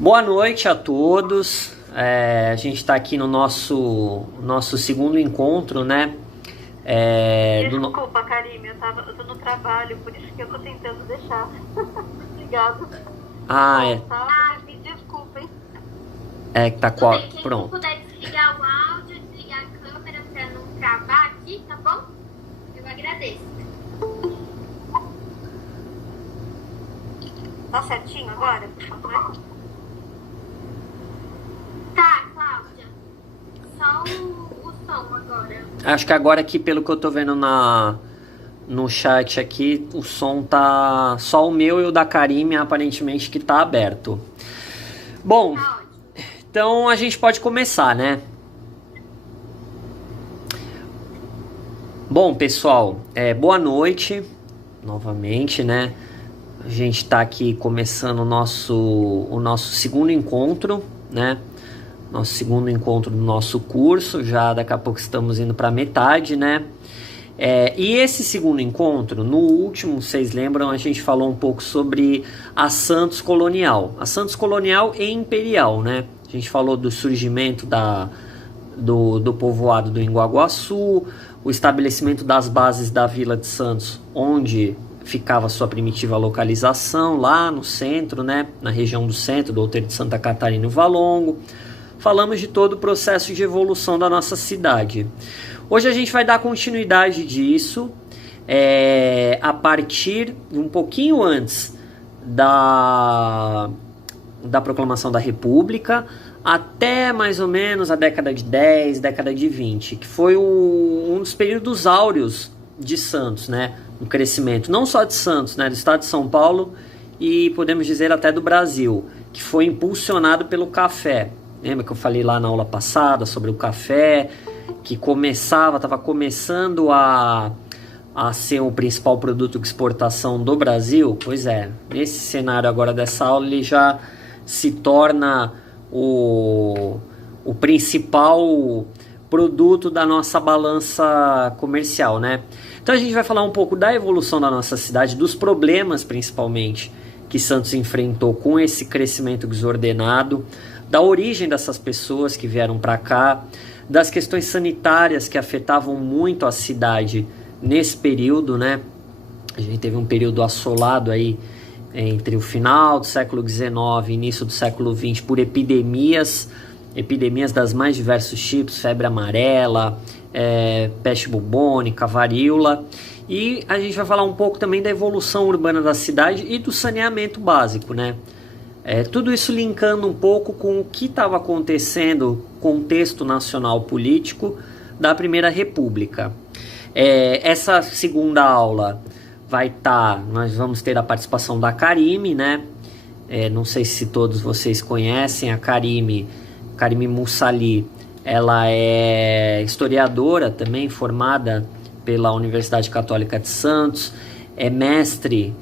Boa noite a todos. A gente está aqui no nosso segundo encontro, né? Desculpa, Karime, eu tô no trabalho, por isso que eu tô tentando deixar. Obrigado. Me desculpem. Que tá qual? Quem Pronto. puder desligar o áudio, desligar a câmera pra não travar aqui, tá bom? Eu agradeço. Tá certinho agora, por favor? Tá, Cláudia. Só o som agora. Acho que agora aqui, pelo que eu tô vendo no chat aqui, o som tá... Só o meu e o da Karime, aparentemente, que tá aberto. Bom, Tá ótimo. então a gente pode começar, né? Bom, pessoal, boa noite, novamente, né? A gente tá aqui começando o nosso segundo encontro, né? Nosso segundo encontro do nosso curso, já daqui a pouco estamos indo para metade, né? E esse segundo encontro, no último, vocês lembram, a gente falou um pouco sobre a Santos Colonial. A Santos Colonial e Imperial, né? A gente falou do surgimento do povoado do Enguaguaçu, o estabelecimento das bases da Vila de Santos, onde ficava sua primitiva localização, lá no centro, né? Na região do centro, do Outeiro de Santa Catarina e Valongo. Falamos de todo o processo de evolução da nossa cidade. Hoje a gente vai dar continuidade disso, a partir de um pouquinho antes da proclamação da República, até mais ou menos a década de 10, década de 20, que foi um dos períodos áureos de Santos, né? Um crescimento não só de Santos, né? Do estado de São Paulo e podemos dizer até do Brasil, que foi impulsionado pelo café. Lembra que eu falei lá na aula passada sobre o café, que estava começando a ser o principal produto de exportação do Brasil? Pois é, nesse cenário agora dessa aula ele já se torna o principal produto da nossa balança comercial, né? Então a gente vai falar um pouco da evolução da nossa cidade, dos problemas principalmente que Santos enfrentou com esse crescimento desordenado, da origem dessas pessoas que vieram para cá, das questões sanitárias que afetavam muito a cidade nesse período, né? A gente teve um período assolado aí entre o final do século XIX e início do século XX por epidemias das mais diversos tipos, febre amarela, peste bubônica, varíola. E a gente vai falar um pouco também da evolução urbana da cidade e do saneamento básico, né? Tudo isso linkando um pouco com o que estava acontecendo, contexto nacional político da Primeira República. Essa segunda aula nós vamos ter a participação da Karime, né? Não sei se todos vocês conhecem a Karime Mussali. Ela é historiadora também, formada pela Universidade Católica de Santos, é mestre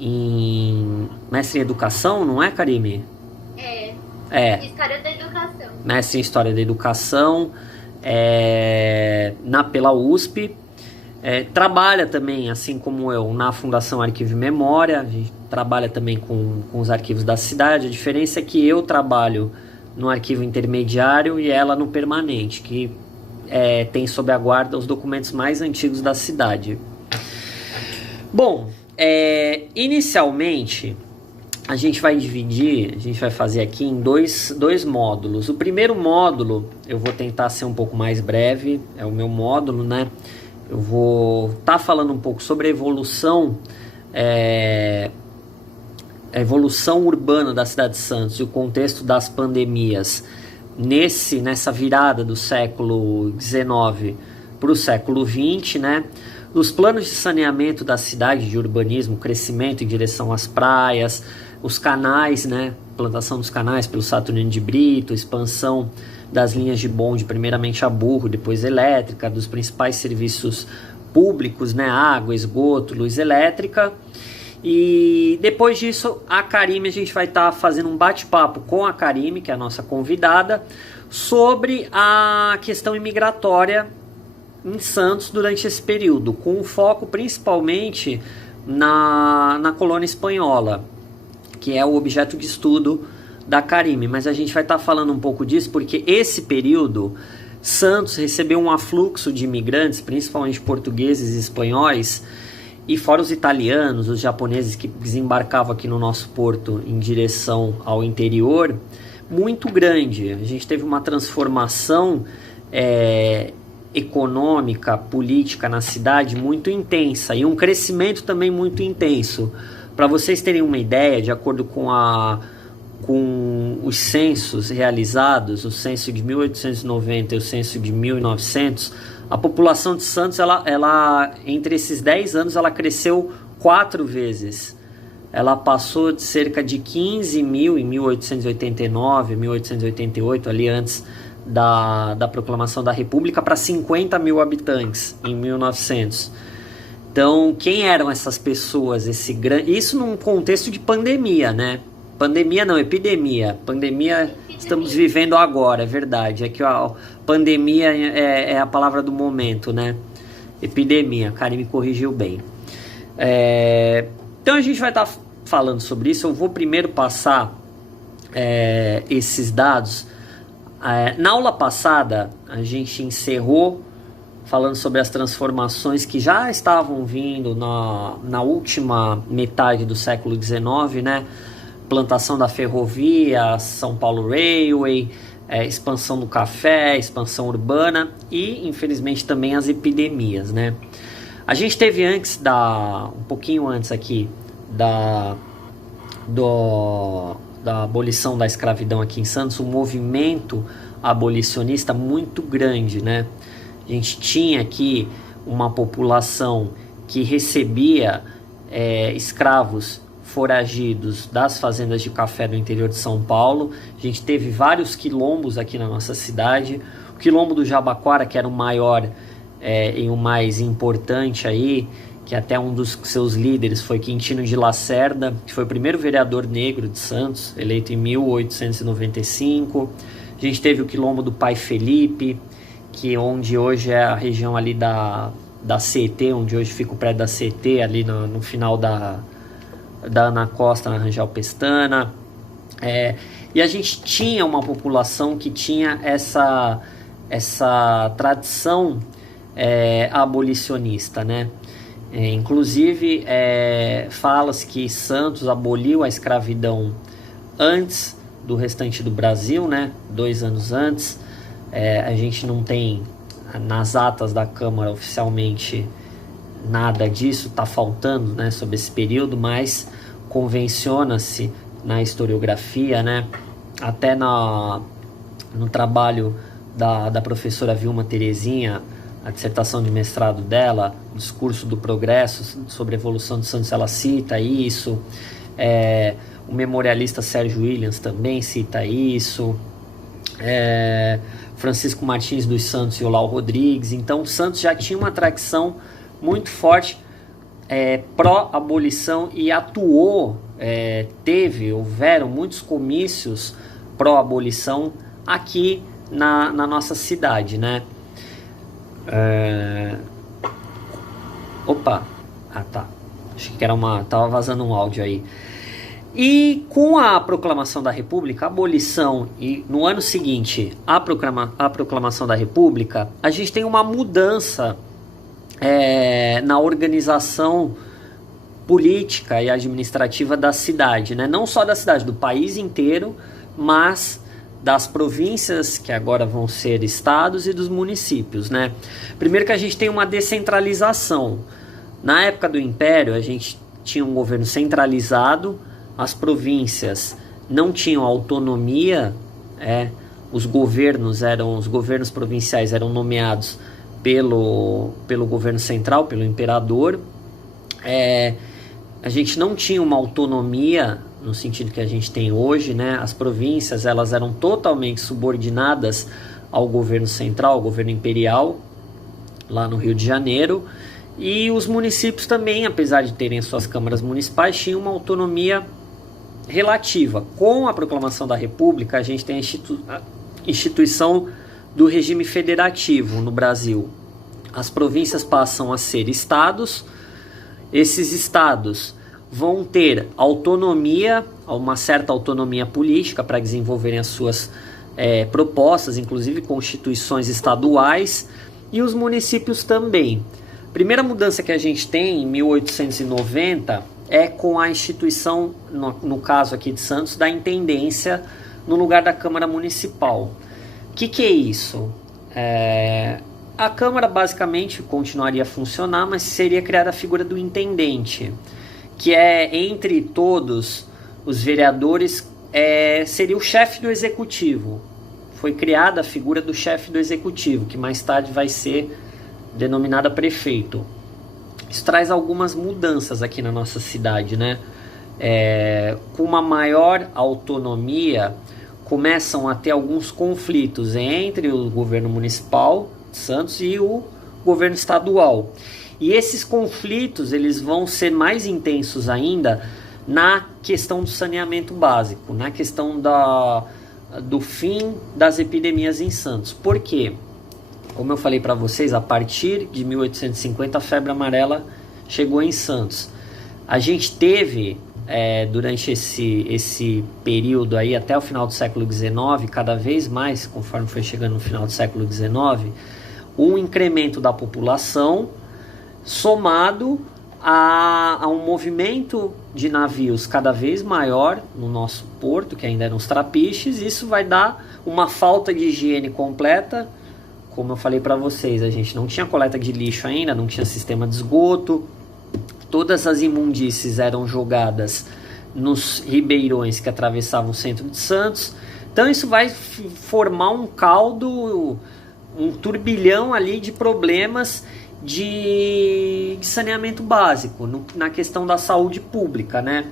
em educação, não é, Karime? História da educação. Mestre em História da Educação, pela USP. Trabalha também, assim como eu, na Fundação Arquivo e Memória. A gente trabalha também com os arquivos da cidade. A diferença é que eu trabalho no arquivo intermediário e ela no permanente, que tem sob a guarda os documentos mais antigos da cidade. Bom, inicialmente a gente vai fazer aqui em dois módulos. O primeiro módulo, eu vou tentar ser um pouco mais breve, é o meu módulo, né? Eu vou estar falando um pouco sobre a evolução urbana da cidade de Santos e o contexto das pandemias nessa virada do século XIX para o século XX, né? Os planos de saneamento da cidade, de urbanismo, crescimento em direção às praias, os canais, né? Plantação dos canais pelo Saturnino de Brito, expansão das linhas de bonde, primeiramente a burro, depois elétrica, dos principais serviços públicos, né? Água, esgoto, luz elétrica. E depois disso, a Karime, a gente vai estar fazendo um bate-papo com a Karime, que é a nossa convidada, sobre a questão imigratória em Santos durante esse período, com foco principalmente na colônia espanhola, que é o objeto de estudo da Carime, mas a gente vai estar falando um pouco disso porque esse período Santos recebeu um afluxo de imigrantes, principalmente portugueses e espanhóis, e fora os italianos, os japoneses que desembarcavam aqui no nosso porto em direção ao interior, muito grande. A gente teve uma transformação econômica, política na cidade muito intensa e um crescimento também muito intenso. Para vocês terem uma ideia, de acordo com os censos realizados, o censo de 1890 e o censo de 1900, a população de Santos, ela entre esses 10 anos, ela cresceu 4 vezes. Ela passou de cerca de 15 mil em 1889, 1888, ali antes da proclamação da República, para 50 mil habitantes em 1900. Então, quem eram essas pessoas? Isso num contexto de pandemia, né? Pandemia não, epidemia. Pandemia estamos vivendo agora, é verdade. É que a pandemia é a palavra do momento, né? Epidemia, a Karen me corrigiu bem. Então a gente vai estar falando sobre isso. Eu vou primeiro passar esses dados. Na aula passada, a gente encerrou falando sobre as transformações que já estavam vindo na última metade do século XIX, né? Plantação da ferrovia, São Paulo Railway, expansão do café, expansão urbana e, infelizmente, também as epidemias, né? A gente teve um pouquinho antes aqui da abolição da escravidão aqui em Santos, um movimento abolicionista muito grande, né? A gente tinha aqui uma população que recebia escravos foragidos das fazendas de café do interior de São Paulo. A gente teve vários quilombos aqui na nossa cidade. O quilombo do Jabaquara, que era o maior e o mais importante aí, que até um dos seus líderes foi Quintino de Lacerda, que foi o primeiro vereador negro de Santos, eleito em 1895. A gente teve o quilombo do Pai Felipe, que onde hoje é a região ali da CET, onde hoje fica o prédio da CET, ali no final da Ana Costa, na Rangel Pestana. E a gente tinha uma população que tinha essa tradição abolicionista, né? Inclusive, fala-se que Santos aboliu a escravidão antes do restante do Brasil, né? 2 anos antes. A gente não tem nas atas da Câmara oficialmente nada disso, está faltando, né, sobre esse período, mas convenciona-se na historiografia, né, até no trabalho da professora Vilma Terezinha, a dissertação de mestrado dela, o Discurso do Progresso sobre a Evolução de Santos, ela cita isso. O memorialista Sérgio Williams também cita isso. Francisco Martins dos Santos e Olau Rodrigues. Então, Santos já tinha uma tradição muito forte pró-abolição e houveram muitos comícios pró-abolição aqui na nossa cidade, né? Acho que tava vazando um áudio aí. E com a proclamação da República, a abolição, e no ano seguinte a proclamação da República, a gente tem uma mudança na organização política e administrativa da cidade, né? Não só da cidade, do país inteiro, mas das províncias, que agora vão ser estados, e dos municípios, né? Primeiro que a gente tem uma descentralização. Na época do Império, a gente tinha um governo centralizado, as províncias não tinham autonomia, os governos provinciais eram nomeados pelo governo central, pelo imperador. A gente não tinha uma autonomia no sentido que a gente tem hoje, né? As províncias, elas eram totalmente subordinadas ao governo central, ao governo imperial, lá no Rio de Janeiro. E os municípios também, apesar de terem suas câmaras municipais, tinham uma autonomia relativa. Com a proclamação da República, a gente tem a instituição do regime federativo no Brasil. As províncias passam a ser estados. Esses estados vão ter autonomia, uma certa autonomia política para desenvolverem as suas propostas, inclusive constituições estaduais, e os municípios também. Primeira mudança que a gente tem em 1890 é com a instituição, no caso aqui de Santos, da intendência no lugar da Câmara Municipal. O que é isso? A Câmara basicamente continuaria a funcionar, mas seria criada a figura do intendente, que entre todos os vereadores, seria o chefe do executivo. Foi criada a figura do chefe do executivo, que mais tarde vai ser denominada prefeito. Isso traz algumas mudanças aqui na nossa cidade, né? Com uma maior autonomia, começam a ter alguns conflitos entre o governo municipal de Santos e o governo estadual. E esses conflitos eles vão ser mais intensos ainda na questão do saneamento básico, na questão do fim das epidemias em Santos. Por quê? Como eu falei para vocês, a partir de 1850 a febre amarela chegou em Santos. A gente teve, durante esse período aí, até o final do século XIX, cada vez mais, conforme foi chegando no final do século XIX, um incremento da população, somado a um movimento de navios cada vez maior no nosso porto, que ainda eram os trapiches. Isso vai dar uma falta de higiene completa. Como eu falei para vocês, a gente não tinha coleta de lixo ainda, não tinha sistema de esgoto, todas as imundícies eram jogadas nos ribeirões que atravessavam o centro de Santos. Então isso vai formar um caldo, um turbilhão ali de problemas de saneamento básico, na questão da saúde pública, né?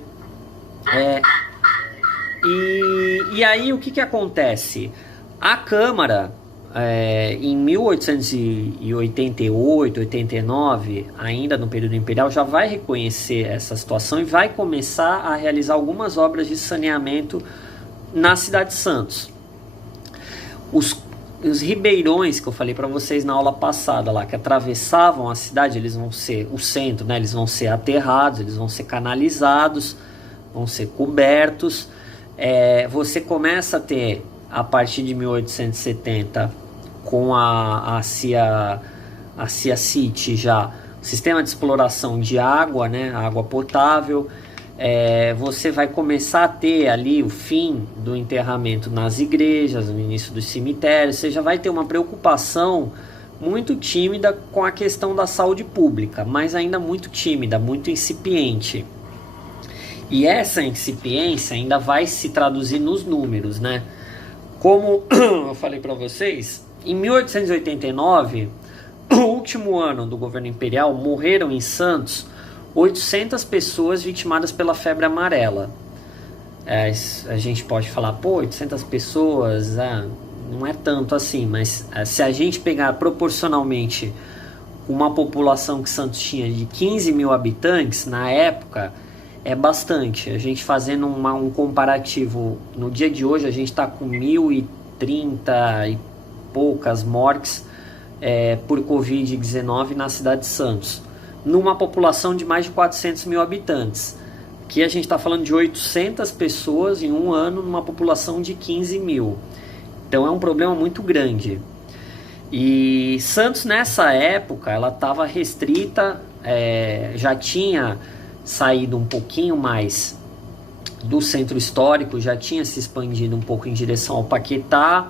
E aí o que acontece? A Câmara, em 1888, 89, ainda no período imperial, já vai reconhecer essa situação e vai começar a realizar algumas obras de saneamento na cidade de Santos. Os ribeirões que eu falei para vocês na aula passada lá, que atravessavam a cidade, eles vão ser o centro, né? Eles vão ser aterrados, eles vão ser canalizados, vão ser cobertos. Você começa a ter, a partir de 1870, com a CIA City já, sistema de exploração de água, né? Água potável. Você vai começar a ter ali o fim do enterramento nas igrejas, no início dos cemitérios. Você já vai ter uma preocupação muito tímida com a questão da saúde pública, mas ainda muito tímida, muito incipiente. E essa incipiência ainda vai se traduzir nos números, né? Como eu falei para vocês, em 1889, o último ano do governo imperial, morreram em Santos 800 pessoas vitimadas pela febre amarela. A gente pode falar, 800 pessoas, não é tanto assim, mas se a gente pegar proporcionalmente uma população que Santos tinha de 15 mil habitantes, na época, é bastante. A gente fazendo um comparativo, no dia de hoje a gente está com 1.030 e poucas mortes por Covid-19 na cidade de Santos, numa população de mais de 400 mil habitantes. Aqui a gente está falando de 800 pessoas em um ano numa população de 15 mil. Então é um problema muito grande. E Santos nessa época ela estava restrita, já tinha saído um pouquinho mais do centro histórico, já tinha se expandido um pouco em direção ao Paquetá,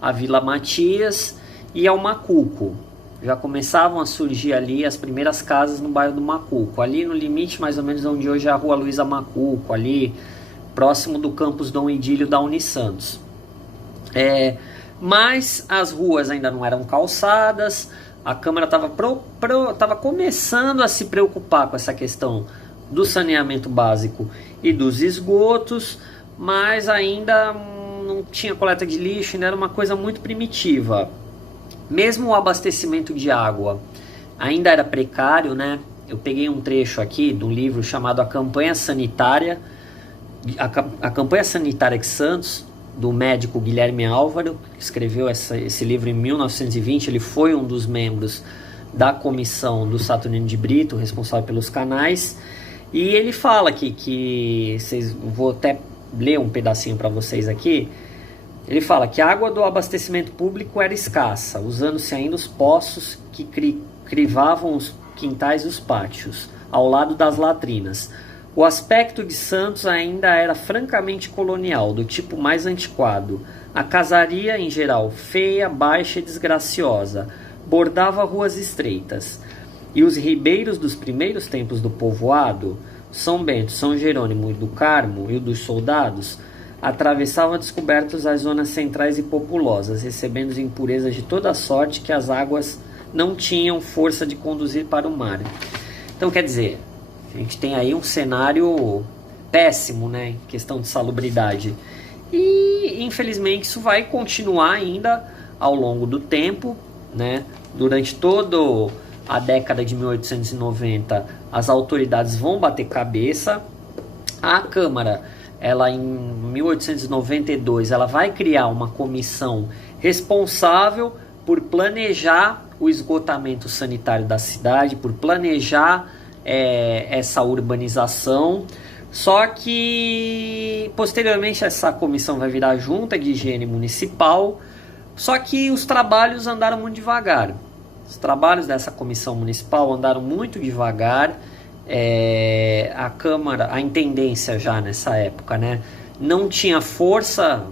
a Vila Matias e ao Macuco. Já começavam a surgir ali as primeiras casas no bairro do Macuco, ali no limite mais ou menos onde hoje é a Rua Luiza Macuco, ali próximo do campus Dom Idílio da Unisantos. Mas as ruas ainda não eram calçadas, a Câmara estava começando a se preocupar com essa questão do saneamento básico e dos esgotos, mas ainda não tinha coleta de lixo, ainda era uma coisa muito primitiva. Mesmo o abastecimento de água ainda era precário, né? Eu peguei um trecho aqui de um livro chamado A Campanha Sanitária, a Campanha Sanitária de Santos, do médico Guilherme Álvaro, que escreveu esse livro em 1920. Ele foi um dos membros da comissão do Saturnino de Brito, responsável pelos canais. E ele fala que vou até ler um pedacinho para vocês aqui. Ele fala que a água do abastecimento público era escassa, usando-se ainda os poços que crivavam os quintais e os pátios, ao lado das latrinas. O aspecto de Santos ainda era francamente colonial, do tipo mais antiquado. A casaria, em geral, feia, baixa e desgraciosa, bordava ruas estreitas. E os ribeiros dos primeiros tempos do povoado, São Bento, São Jerônimo e do Carmo e o dos Soldados, atravessavam descobertos as zonas centrais e populosas, recebendo impurezas de toda sorte que as águas não tinham força de conduzir para o mar. Então, quer dizer, a gente tem aí um cenário péssimo, né, em questão de salubridade. E, infelizmente, isso vai continuar ainda ao longo do tempo, né? Durante toda a década de 1890, as autoridades vão bater cabeça. A Câmara, ela em 1892, ela vai criar uma comissão responsável por planejar o esgotamento sanitário da cidade, por planejar essa urbanização. Só que posteriormente essa comissão vai virar junta de higiene municipal. Só que os trabalhos andaram muito devagar. Os trabalhos dessa comissão municipal andaram muito devagar. A Câmara, a intendência já nessa época, né, não tinha força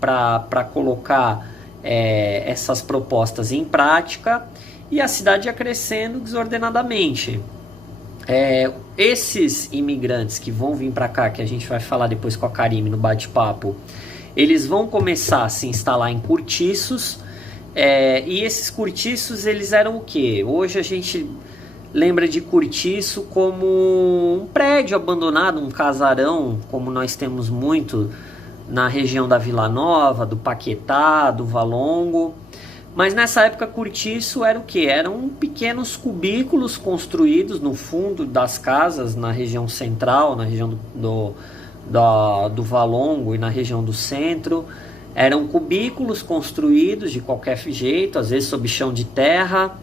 para colocar essas propostas em prática, e a cidade ia crescendo desordenadamente. Esses imigrantes que vão vir para cá, que a gente vai falar depois com a Karime no bate-papo, eles vão começar a se instalar em cortiços, e esses cortiços, eles eram o quê? Hoje a gente lembra de cortiço como um prédio abandonado, um casarão, como nós temos muito na região da Vila Nova, do Paquetá, do Valongo. Mas nessa época cortiço era o que? Eram pequenos cubículos construídos no fundo das casas, na região central, na região do Valongo e na região do centro. Eram cubículos construídos de qualquer jeito, às vezes sob chão de terra,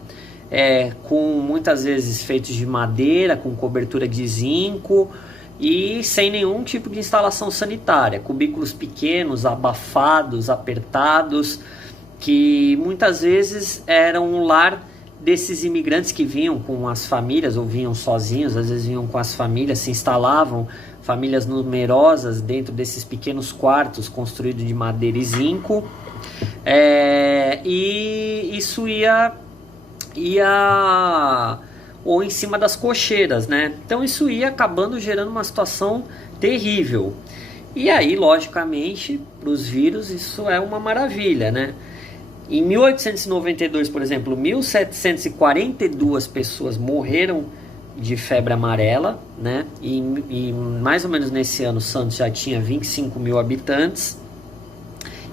com muitas vezes feitos de madeira, com cobertura de zinco e sem nenhum tipo de instalação sanitária. Cubículos pequenos, abafados, apertados, que muitas vezes eram o lar desses imigrantes que vinham com as famílias ou vinham sozinhos, às vezes vinham com as famílias, se instalavam, famílias numerosas dentro desses pequenos quartos construídos de madeira e zinco, e isso ia ou em cima das cocheiras, né? Então isso ia acabando gerando uma situação terrível. E aí, logicamente, para os vírus isso é uma maravilha, né? Em 1892, por exemplo, 1.742 pessoas morreram de febre amarela, né? E mais ou menos nesse ano Santos já tinha 25 mil habitantes.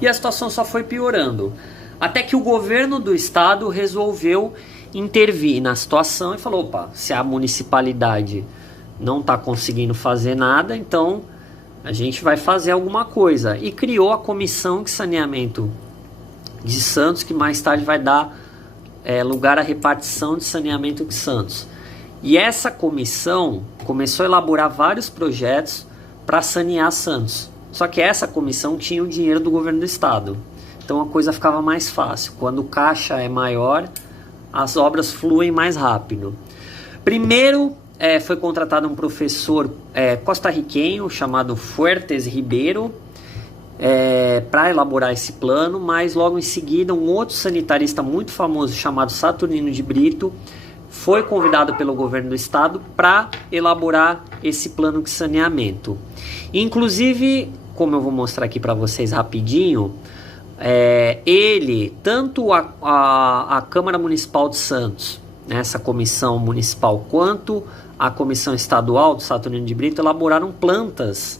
E a situação só foi piorando. Até que o governo do estado resolveu intervir na situação e falou: opa, se a municipalidade não está conseguindo fazer nada, então a gente vai fazer alguma coisa. E criou a Comissão de Saneamento de Santos, que mais tarde vai dar lugar à repartição de saneamento de Santos. E essa comissão começou a elaborar vários projetos para sanear Santos. Só que essa comissão tinha o dinheiro do governo do estado. Então a coisa ficava mais fácil. Quando o caixa é maior, as obras fluem mais rápido. Primeiro foi contratado um professor costarriquenho chamado Fuertes Ribeiro para elaborar esse plano, mas logo em seguida um outro sanitarista muito famoso chamado Saturnino de Brito foi convidado pelo governo do estado para elaborar esse plano de saneamento. Inclusive, como eu vou mostrar aqui para vocês rapidinho, tanto a Câmara Municipal de Santos, essa comissão municipal, quanto a comissão estadual do Saturnino de Brito elaboraram plantas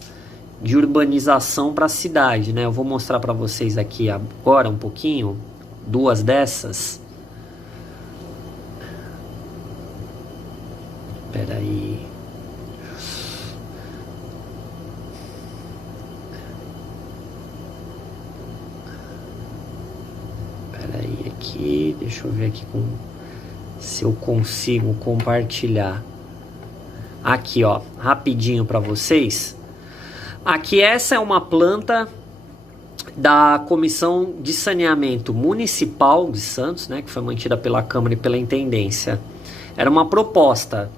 de urbanização para a cidade, né? Eu vou mostrar para vocês aqui agora um pouquinho, duas dessas. Espera aí. Aqui, deixa eu ver aqui se eu consigo compartilhar. Aqui, ó, rapidinho para vocês. Aqui essa é uma planta da Comissão de Saneamento Municipal de Santos, né, que foi mantida pela Câmara e pela Intendência. Era uma proposta.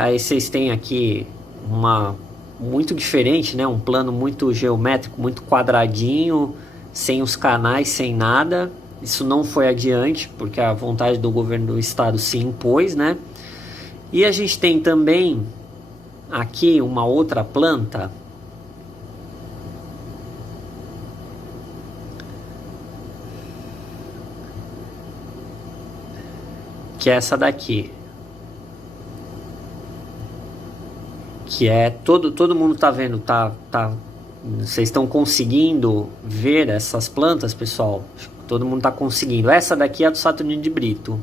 Aí vocês têm aqui uma muito diferente, né, um plano muito geométrico, muito quadradinho, sem os canais, sem nada. Isso não foi adiante, porque a vontade do governo do estado se impôs, né? E a gente tem também aqui uma outra planta, que é essa daqui, que é todo mundo tá vendo, vocês estão conseguindo ver essas plantas, pessoal? Todo mundo tá conseguindo. Essa daqui é do Saturnino de Brito.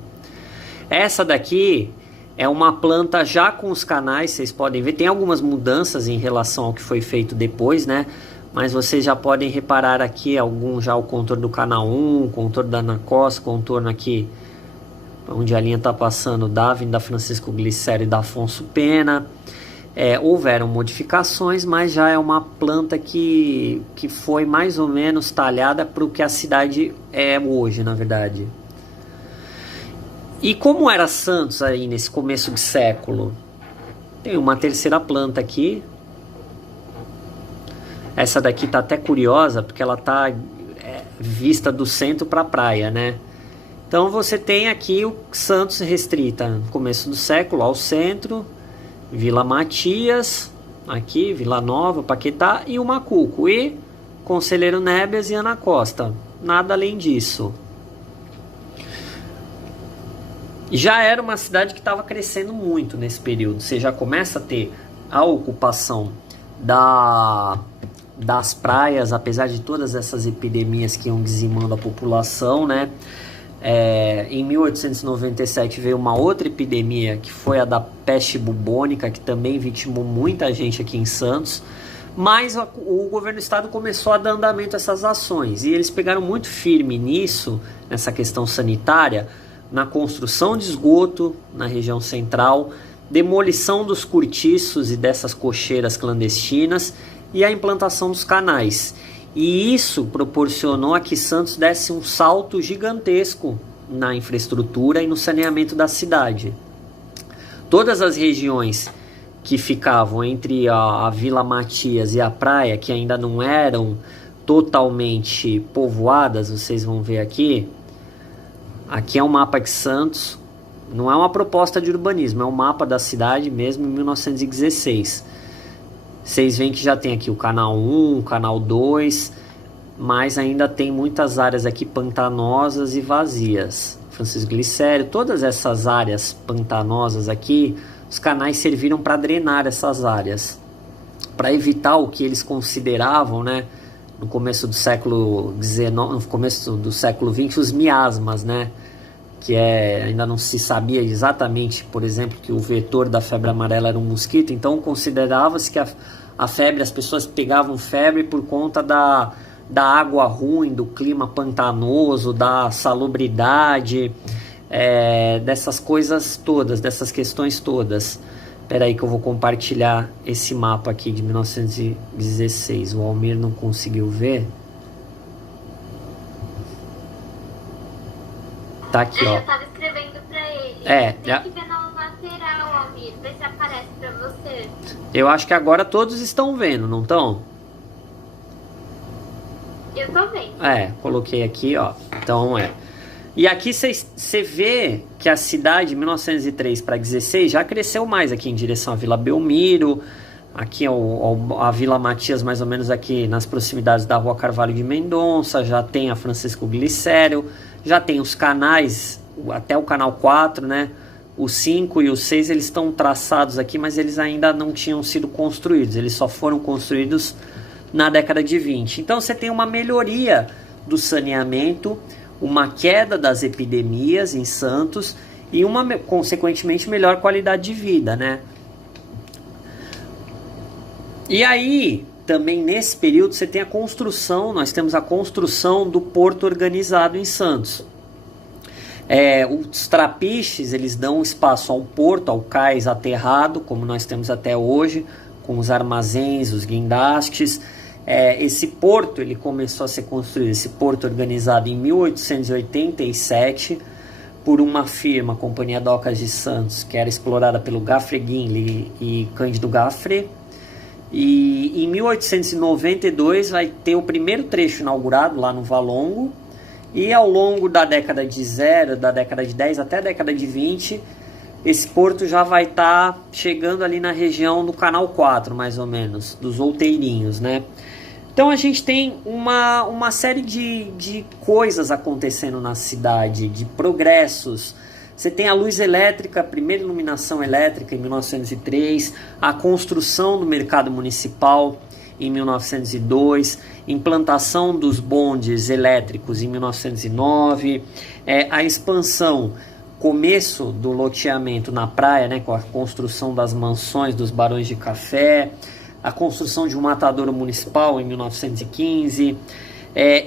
Essa daqui é uma planta já com os canais, vocês podem ver, tem algumas mudanças em relação ao que foi feito depois, né? Mas vocês já podem reparar aqui já o contorno do canal 1, contorno da Ana Costa, contorno aqui onde a linha está passando da Avenida Francisco Glicério e da Afonso Pena. Houveram modificações, mas já é uma planta que foi mais ou menos talhada para o que a cidade é hoje, na verdade. E como era Santos aí nesse começo de século? Tem uma terceira planta aqui. Essa daqui tá até curiosa, porque ela tá vista do centro para a praia, né? Então você tem aqui o Santos restrita, no começo do século, ao centro, Vila Matias, aqui, Vila Nova, Paquetá e o Macuco. E Conselheiro Nébias e Ana Costa. Nada além disso. Já era uma cidade que estava crescendo muito nesse período. Você já começa a ter a ocupação das praias, apesar de todas essas epidemias que iam dizimando a população, né? Em 1897 veio uma outra epidemia, que foi a da peste bubônica, que também vitimou muita gente aqui em Santos. Mas o governo do estado começou a dar andamento a essas ações. E eles pegaram muito firme nisso, nessa questão sanitária, na construção de esgoto na região central, demolição dos cortiços e dessas cocheiras clandestinas e a implantação dos canais. E isso proporcionou a que Santos desse um salto gigantesco na infraestrutura e no saneamento da cidade. Todas as regiões que ficavam entre a Vila Matias e a praia, que ainda não eram totalmente povoadas, vocês vão ver aqui. Aqui é um mapa de Santos, não é uma proposta de urbanismo, é um mapa da cidade mesmo em 1916. Vocês veem que já tem aqui o canal 1, o canal 2, mas ainda tem muitas áreas aqui pantanosas e vazias. Francisco Glicério, todas essas áreas pantanosas aqui, os canais serviram para drenar essas áreas, para evitar o que eles consideravam, né, no começo do século XIX, no começo do século XX, os miasmas, né? Que ainda não se sabia exatamente, por exemplo, que o vetor da febre amarela era um mosquito, então considerava-se que a febre, as pessoas pegavam febre por conta da água ruim, do clima pantanoso, da salubridade, dessas coisas todas, dessas questões todas. Espera aí que eu vou compartilhar esse mapa aqui de 1916. O Almir não conseguiu ver. Tá aqui, ó. Eu tava escrevendo pra ele. Tem que ver na lateral, Almir. Ver se aparece pra você. Eu acho que agora todos estão vendo, não estão? Eu tô vendo. Coloquei aqui, ó. Então, E aqui você vê que a cidade, de 1903 para 16, já cresceu mais aqui em direção à Vila Belmiro. Aqui é a Vila Matias, mais ou menos aqui nas proximidades da Rua Carvalho de Mendonça. Já tem a Francisco Glicério. Já tem os canais, até o canal 4, né? O 5 e o 6, eles estão traçados aqui, mas eles ainda não tinham sido construídos. Eles só foram construídos na década de 20. Então você tem uma melhoria do saneamento, uma queda das epidemias em Santos e uma, consequentemente, melhor qualidade de vida, né? E aí, também nesse período, você tem nós temos a construção do porto organizado em Santos. Os trapiches, eles dão espaço ao porto, ao cais aterrado, como nós temos até hoje, com os armazéns, os guindastes. Esse porto, ele começou a ser construído, esse porto organizado em 1887, por uma firma, a Companhia Docas de Santos, que era explorada pelo Gaffrey Ginley e Cândido Gaffrey. E em 1892 vai ter o primeiro trecho inaugurado lá no Valongo. E ao longo da década de 10 até a década de 20, esse porto já vai estar chegando ali na região do Canal 4, mais ou menos, dos Outeirinhos, né? Então a gente tem uma série de coisas acontecendo na cidade, de progressos. Você tem a luz elétrica, a primeira iluminação elétrica em 1903, a construção do mercado municipal em 1902, implantação dos bondes elétricos em 1909, a expansão, começo do loteamento na praia, né, com a construção das mansões dos Barões de Café, a construção de um matadouro municipal em 1915,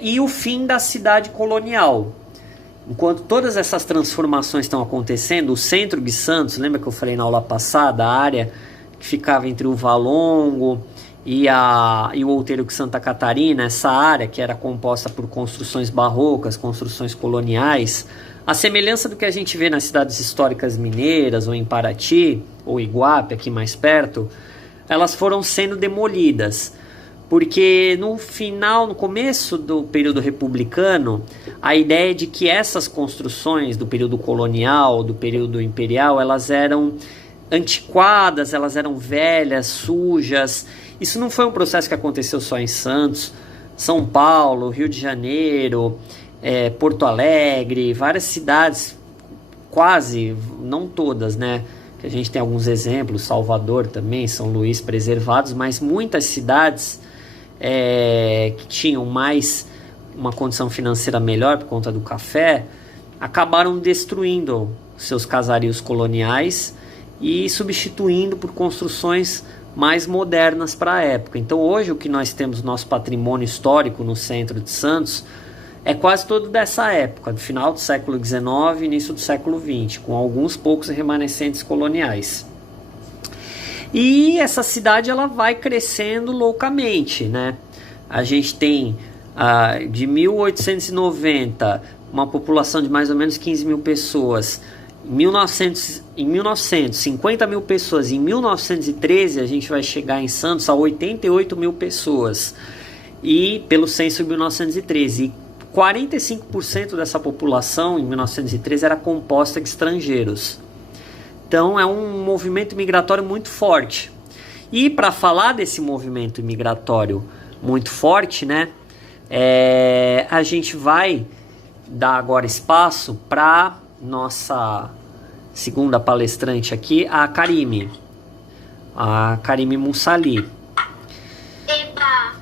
e o fim da cidade colonial. Enquanto todas essas transformações estão acontecendo, o centro de Santos, lembra que eu falei na aula passada, a área que ficava entre o Valongo e o Outeiro de Santa Catarina, essa área que era composta por construções barrocas, construções coloniais, a semelhança do que a gente vê nas cidades históricas mineiras, ou em Paraty, ou Iguape, aqui mais perto, elas foram sendo demolidas, porque no começo do período republicano, a ideia de que essas construções do período colonial, do período imperial, elas eram antiquadas, elas eram velhas, sujas. Isso não foi um processo que aconteceu só em Santos, São Paulo, Rio de Janeiro, Porto Alegre, várias cidades, quase, não todas, né? Que a gente tem alguns exemplos, Salvador também, São Luís preservados, mas muitas cidades que tinham mais uma condição financeira melhor por conta do café, acabaram destruindo seus casarios coloniais e substituindo por construções mais modernas para a época. Então hoje o que nós temos no nosso patrimônio histórico no centro de Santos é quase todo dessa época, do final do século XIX e início do século XX, com alguns poucos remanescentes coloniais. E essa cidade ela vai crescendo loucamente, né? A gente tem de 1890 uma população de mais ou menos 15 mil pessoas. Em 1900, 50 mil pessoas. Em 1913 a gente vai chegar em Santos a 88 mil pessoas. E pelo censo de 1913, 45% dessa população em 1913 era composta de estrangeiros. Então é um movimento migratório muito forte. E para falar desse movimento migratório muito forte, né, a gente vai dar agora espaço para nossa segunda palestrante aqui, a Karime Mussali. Eba!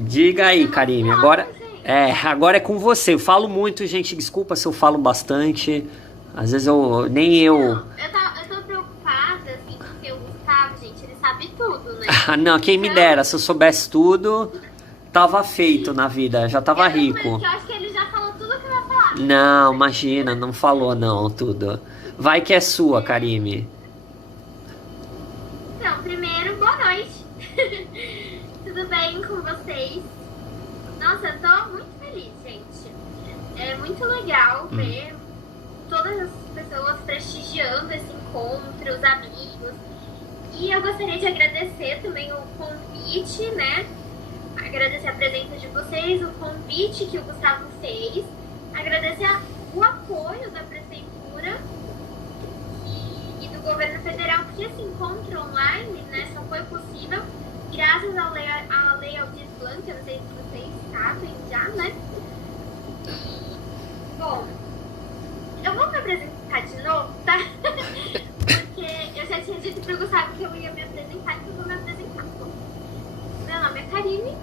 Diga aí, Karime, agora é com você. Eu falo muito, gente, desculpa se eu falo bastante. Às vezes eu tô preocupada, assim, porque o Gustavo, gente, ele sabe tudo, né? Não, quem me dera, se eu soubesse tudo, tava feito na vida, já tava rico. Eu acho que ele já falou tudo que eu ia falar. Não, imagina, não falou não, tudo. Vai que é sua, Karime. Então, primeiro, boa noite. Tudo bem com vocês? Nossa, eu tô muito feliz, gente. É muito legal ver todas as pessoas prestigiando esse encontro, os amigos. E eu gostaria de agradecer também o convite, né? Agradecer a presença de vocês, o convite que o Gustavo fez. Agradecer o apoio da Prefeitura e do Governo Federal, porque esse encontro online, né, só foi possível graças à Lei Aldir Blanc, eu não sei se vocês sabem já, né? Bom, eu vou me apresentar de novo, tá? Porque eu já tinha dito pro Gustavo que eu ia me apresentar, então eu vou me apresentar. Bom, meu nome é Karime,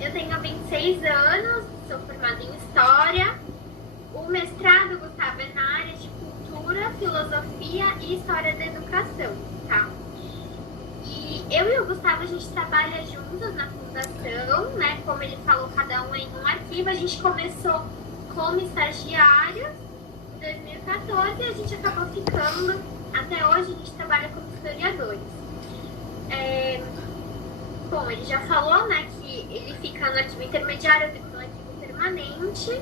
eu tenho 26 anos, sou formada em História. O mestrado, Gustavo, é na área de Cultura, Filosofia e História da Educação, tá? E eu e o Gustavo, a gente trabalha juntos na fundação, né? Como ele falou, cada um em um arquivo. A gente começou como estagiários Em 2014 a gente acabou ficando, até hoje a gente trabalha como historiadores. Bom, ele já falou, né, que ele fica no ativo intermediário, eu fico no ativo permanente.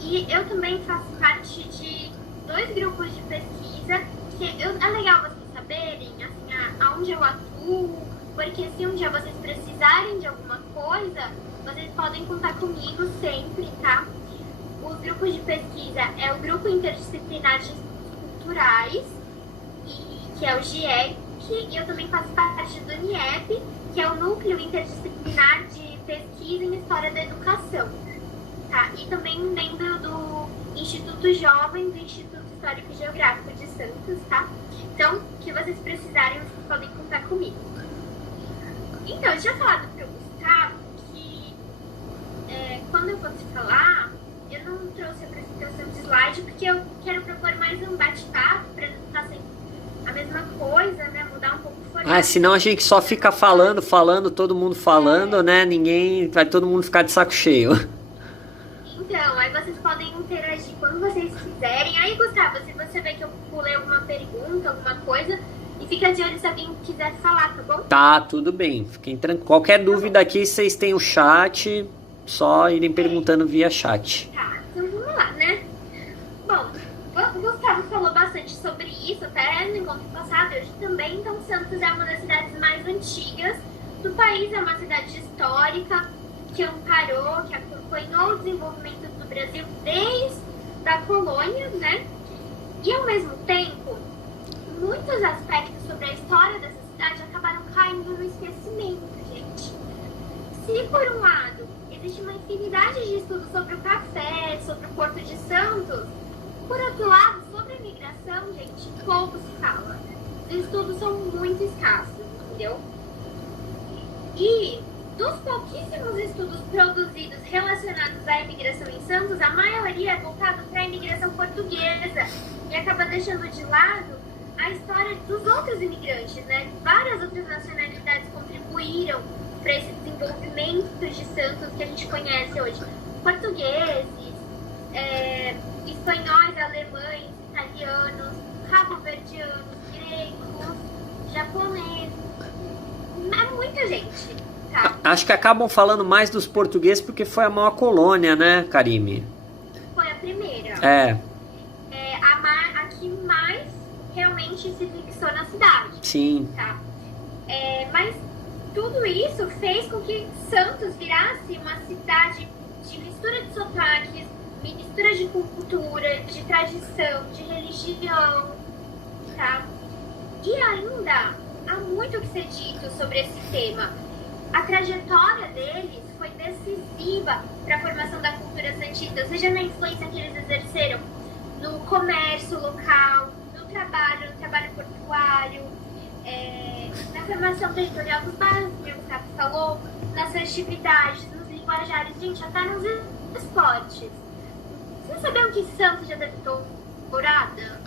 E eu também faço parte de 2 grupos de pesquisa, que é legal vocês saberem, assim, aonde eu atuo, porque se um dia vocês precisarem de alguma coisa, vocês podem contar comigo sempre, tá? Os grupos de pesquisa é o Grupo Interdisciplinar de Estudos Culturais, que é o GIEC, e eu também faço parte do NIEP, que é o Núcleo Interdisciplinar de Pesquisa em História da Educação, tá? E também membro do Instituto Jovem do Instituto Histórico e Geográfico de Santos, tá? Então, se vocês precisarem, vocês podem contar comigo. Então, eu tinha falado para o Gustavo que quando eu fosse falar, eu não trouxe a apresentação de slide porque eu quero propor mais um bate-papo para não ficar sempre a mesma coisa, né? Mudar um pouco o formato. Senão a gente só fica falando, todo mundo falando, né? Vai todo mundo ficar de saco cheio. Então, aí vocês podem interagir quando vocês quiserem. Aí, Gustavo, se você vê que eu pulei alguma pergunta, alguma coisa, e fica de olho se alguém quiser falar, tá bom? Tá, tudo bem. Fiquem tranquilos. Qualquer dúvida aqui, vocês têm o chat, só irem perguntando via chat. Tá, então vamos lá, né? Bom, o Gustavo falou bastante sobre isso, até no encontro passado, hoje também. Então, Santos é uma das cidades mais antigas do país, é uma cidade histórica, que amparou, que acompanhou o desenvolvimento do Brasil desde a colônia, né? E, ao mesmo tempo, muitos aspectos sobre a história dessa cidade acabaram caindo no esquecimento, gente. Se, por um lado, existe uma infinidade de estudos sobre o café, sobre o Porto de Santos, por outro lado, sobre a imigração, gente, pouco se fala. Os estudos são muito escassos, entendeu? E dos pouquíssimos estudos produzidos relacionados à imigração em Santos, a maioria é voltada para a imigração portuguesa e acaba deixando de lado a história dos outros imigrantes, né? Várias outras nacionalidades contribuíram para esse desenvolvimento de Santos que a gente conhece hoje. Portugueses, espanhóis, alemães, italianos, cabo-verdianos, gregos, japoneses. É muita gente. Tá. Acho que acabam falando mais dos portugueses porque foi a maior colônia, né, Karime? Foi a primeira. A que mais realmente se fixou na cidade. Sim. Tá? Mas tudo isso fez com que Santos virasse uma cidade de mistura de sotaques, mistura de cultura, de tradição, de religião, tá? E ainda há muito que ser dito sobre esse tema. A trajetória deles foi decisiva para a formação da cultura santista, seja na influência que eles exerceram no comércio local, no trabalho portuário, na formação territorial dos bairros, que o Gustavo falou, nas festividades, nos linguajares, gente, até nos esportes. Vocês sabiam que Santos já teve dourada?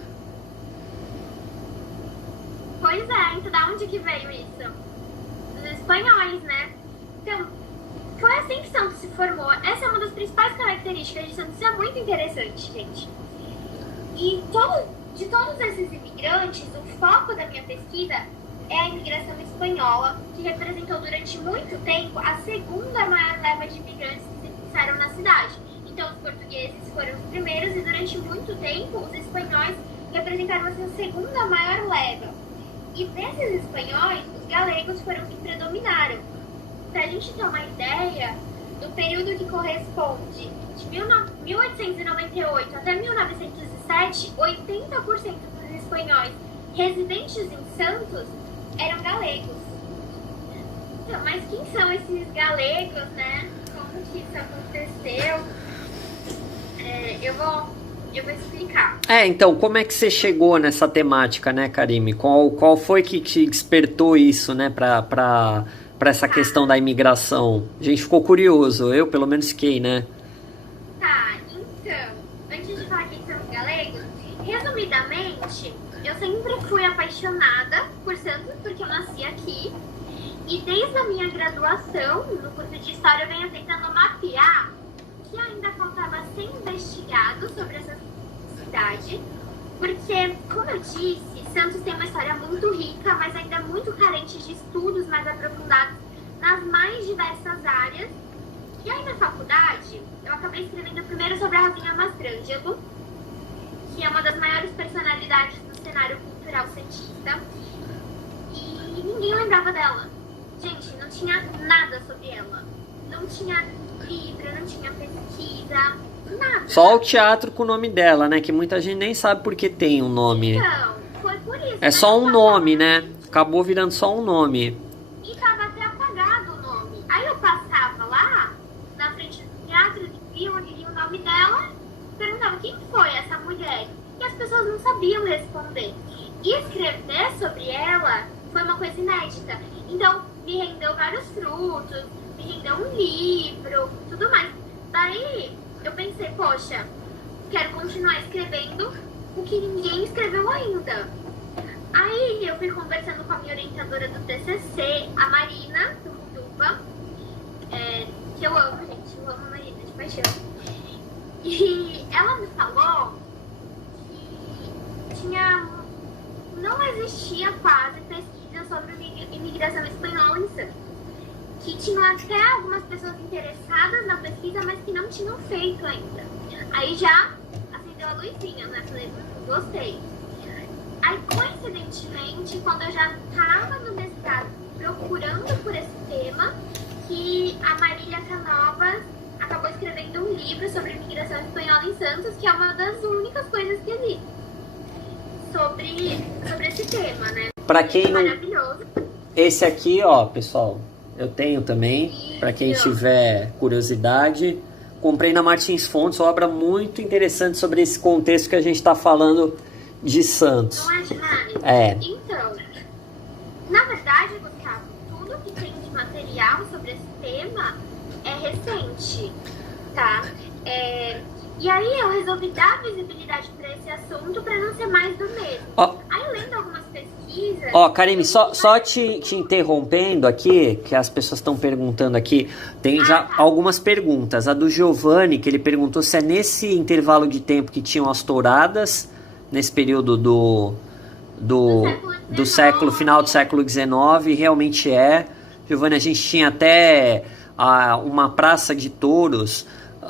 Pois é, então da onde que veio isso? Dos espanhóis, né? Então, foi assim que Santos se formou. Essa é uma das principais características de Santos. Isso é muito interessante, gente. E de todos esses imigrantes, o foco da minha pesquisa é a imigração espanhola, que representou durante muito tempo a segunda maior leva de imigrantes que se fixaram na cidade. Então, os portugueses foram os primeiros e durante muito tempo os espanhóis representaram essa segunda maior leva. E desses espanhóis, os galegos foram os que predominaram. Para a gente ter uma ideia, do período que corresponde de 1898 até 1907, 80% dos espanhóis residentes em Santos eram galegos. Então, mas quem são esses galegos, né? Como que isso aconteceu? Eu vou explicar. Então, como é que você chegou nessa temática, né, Karime? Qual foi que te despertou isso, né, pra essa questão da imigração? A gente ficou curioso, eu pelo menos fiquei, né? Tá, então, antes de falar quem são os galegos, resumidamente, eu sempre fui apaixonada por Santos porque eu nasci aqui. E desde a minha graduação, no curso de História, eu venho tentando mapear que ainda faltava ser investigado sobre essas cidade, porque, como eu disse, Santos tem uma história muito rica, mas ainda muito carente de estudos mais aprofundados nas mais diversas áreas. E aí na faculdade, eu acabei escrevendo primeiro sobre a Rosinha Mastrangelo, que é uma das maiores personalidades do cenário cultural santista, e ninguém lembrava dela. Gente, não tinha nada sobre ela. Não tinha livro, não tinha pesquisa, nada. Só o teatro com o nome dela, né? Que muita gente nem sabe por que tem um nome. Então, foi por isso. É só um nome, né? Acabou virando só um nome. E tava até apagado o nome. Aí eu passava lá, na frente do teatro, via o nome dela, perguntava quem foi essa mulher. E as pessoas não sabiam responder. E escrever sobre ela foi uma coisa inédita. Então, me rendeu vários frutos, me rendeu um livro, tudo mais. Daí, eu pensei, poxa, quero continuar escrevendo o que ninguém escreveu ainda. Aí, eu fui conversando com a minha orientadora do TCC, a Marina, do Mutuba, que eu amo, gente, eu amo a Marina de paixão. E ela me falou que não existia quase pesquisa sobre imigração espanhola em Santos. Que tinham até algumas pessoas interessadas na pesquisa, mas que não tinham feito ainda. Aí já acendeu a luzinha, né? Falei, gostei. Aí, coincidentemente, quando eu já estava no mestrado procurando por esse tema, que a Marília Canovas acabou escrevendo um livro sobre imigração espanhola em Santos, que é uma das únicas coisas que existe sobre esse tema, né? Pra quem não... Maravilhoso. Esse aqui, ó, pessoal, eu tenho também, para quem tiver curiosidade. Comprei na Martins Fontes, obra muito interessante sobre esse contexto que a gente está falando de Santos. Não é demais? É. Então, na verdade, Gustavo, tudo que tem de material sobre esse tema é recente, tá? E aí eu resolvi dar visibilidade para esse assunto para não ser mais do mesmo. Aí lendo algumas pesquisas... Karime, só te interrompendo aqui, que as pessoas estão perguntando aqui, tem já algumas perguntas. A do Giovanni, que ele perguntou se é nesse intervalo de tempo que tinham as touradas, nesse período do século, final do século XIX, realmente é. Giovanni, a gente tinha até uma praça de touros,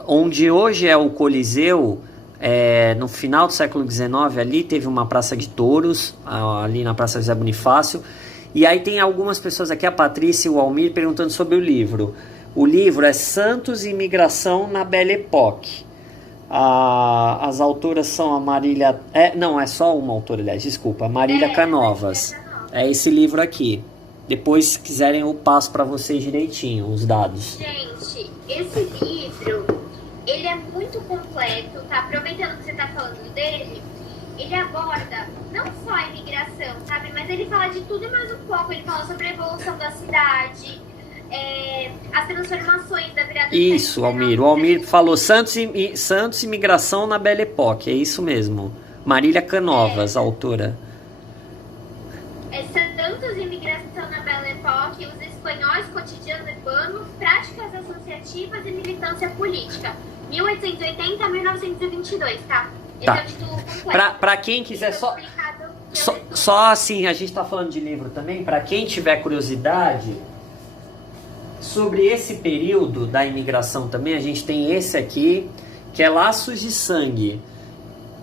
onde hoje é o Coliseu, no final do século XIX, ali teve uma praça de touros, ali na Praça José Bonifácio. E aí tem algumas pessoas aqui, a Patrícia e o Almir, perguntando sobre o livro. O livro é Santos e Imigração na Belle Époque. As autoras são a Marília... não, é só uma autora, aliás, desculpa. A Marília Canovas. É esse livro aqui. Depois, se quiserem, eu passo para vocês direitinho os dados. Gente, esse livro, ele é muito completo, tá? Aproveitando que você tá falando dele, ele aborda não só a imigração, sabe? Mas ele fala de tudo e mais um pouco. Ele fala sobre a evolução da cidade, as transformações da virada... Isso, Almir. O Almir falou Santos e Imigração na Belle Époque. É isso mesmo. Marília Canovas, a autora. Santos e Imigração na Belle Époque, os espanhóis, cotidiano urbano, práticas associativas e militância política. 1880 a 1922, tá? Esse é o título completo. Pra quem quiser só assim, a gente tá falando de livro também, pra quem tiver curiosidade sobre esse período da imigração também, a gente tem esse aqui, que é Laços de Sangue,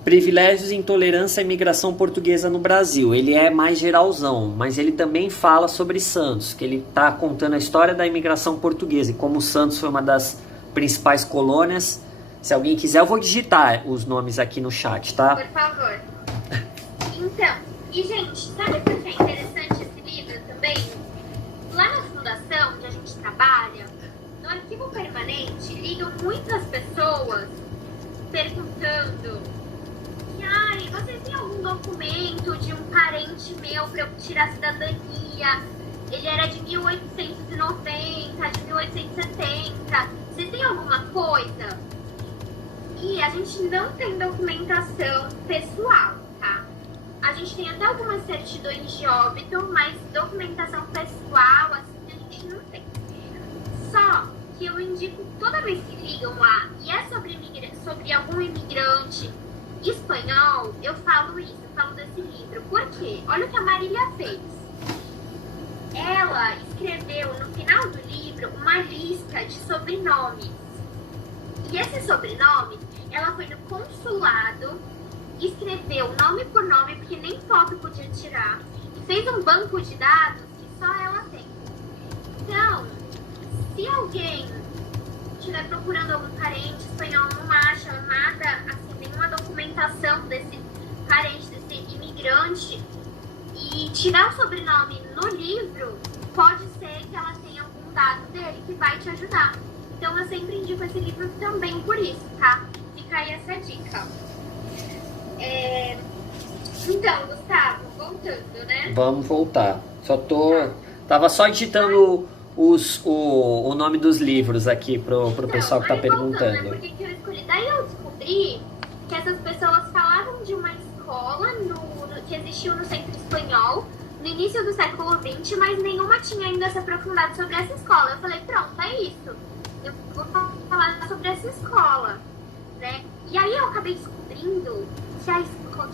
Privilégios e Intolerância à Imigração Portuguesa no Brasil. Ele é mais geralzão, mas ele também fala sobre Santos, que ele está contando a história da imigração portuguesa e como Santos foi uma das principais colônias. Se alguém quiser, eu vou digitar os nomes aqui no chat, tá? Por favor. Então, e gente, sabe por que é interessante esse livro também? Lá na fundação, onde a gente trabalha, no arquivo permanente, ligam muitas pessoas perguntando: ai, vocês têm algum documento de um parente meu para eu tirar a cidadania? Ele era de 1890, de 1870. Vocês têm alguma coisa? E a gente não tem documentação pessoal, tá? A gente tem até algumas certidões de óbito, mas documentação pessoal, assim, a gente não tem. Só que eu indico, toda vez que ligam lá, e é sobre algum imigrante espanhol, eu falo isso, eu falo desse livro. Por quê? Olha o que a Marília fez. Ela escreveu no final do livro uma lista de sobrenomes. E esses sobrenomes, ela foi no consulado, escreveu nome por nome, porque nem foto podia tirar, e fez um banco de dados que só ela tem. Então, se alguém estiver procurando algum parente espanhol, não acha nada, assim, nenhuma documentação desse parente, desse imigrante, e tiver o sobrenome no livro, pode ser que ela tenha algum dado dele que vai te ajudar. Então eu sempre indico esse livro também por isso, tá? Fica aí essa dica. Então, Gustavo, voltando, né? Vamos voltar. Tava só digitando o nome dos livros aqui pro pessoal que tá perguntando. Voltando, né? Por que eu escolhi? Daí eu descobri que essas pessoas falavam de uma escola que existiu no Centro Espanhol no início do século XX, mas nenhuma tinha ainda se aprofundado sobre essa escola. Eu falei, pronto, é isso. Eu vou falar sobre essa escola, né? E aí eu acabei descobrindo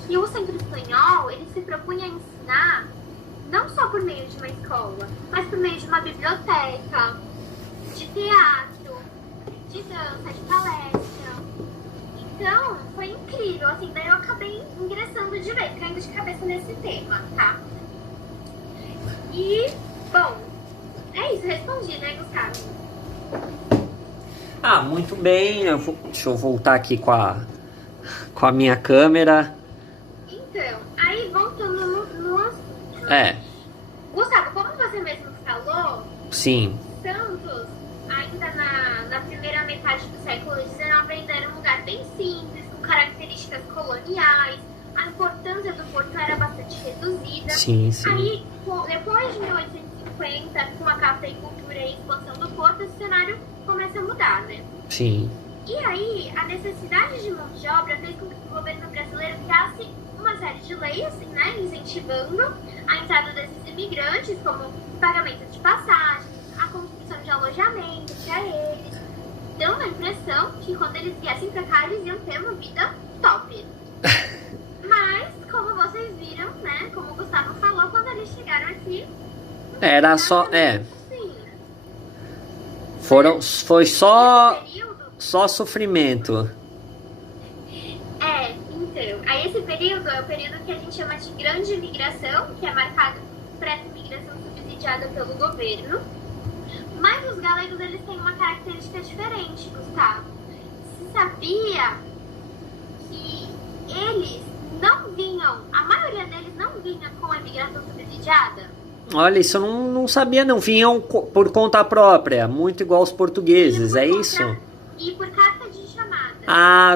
que o Centro Espanhol, ele se propunha a ensinar não só por meio de uma escola, mas por meio de uma biblioteca, de teatro, de dança, de palestra. Então, foi incrível, assim, daí eu acabei ingressando de vez, caindo de cabeça nesse tema, tá? E, bom, é isso, respondi, né, Gustavo? Ah, muito bem. Deixa eu voltar aqui com a minha câmera. Então, aí voltando no assunto. Gustavo, como você mesmo falou, Sim. Santos, ainda na primeira metade do século XIX, ainda era um lugar bem simples, com características coloniais. A importância do porto era bastante reduzida. Sim, sim. Aí, depois de 1850, com a cafeicultura e a expansão do porto, esse cenário começa a mudar, né? Sim. E aí, a necessidade de mão de obra fez com que o governo brasileiro criasse uma série de leis, né, incentivando a entrada desses imigrantes, como pagamento de passagens, a construção de alojamento para eles, dando a impressão que quando eles viessem para cá, eles iam ter uma vida top. Mas, como vocês viram, né, como o Gustavo falou, quando eles chegaram aqui... Era só... Sim. Foi só sofrimento. Então, aí esse período é o período que a gente chama de grande imigração, que é marcado por essa imigração subsidiada pelo governo. Mas os galegos, eles têm uma característica diferente, Gustavo. Você sabia que eles não vinham, a maioria deles não vinha com a imigração subsidiada? Olha, isso eu não sabia não. Vinham por conta própria, muito igual os portugueses, é isso? E por carta de chamada. Ah,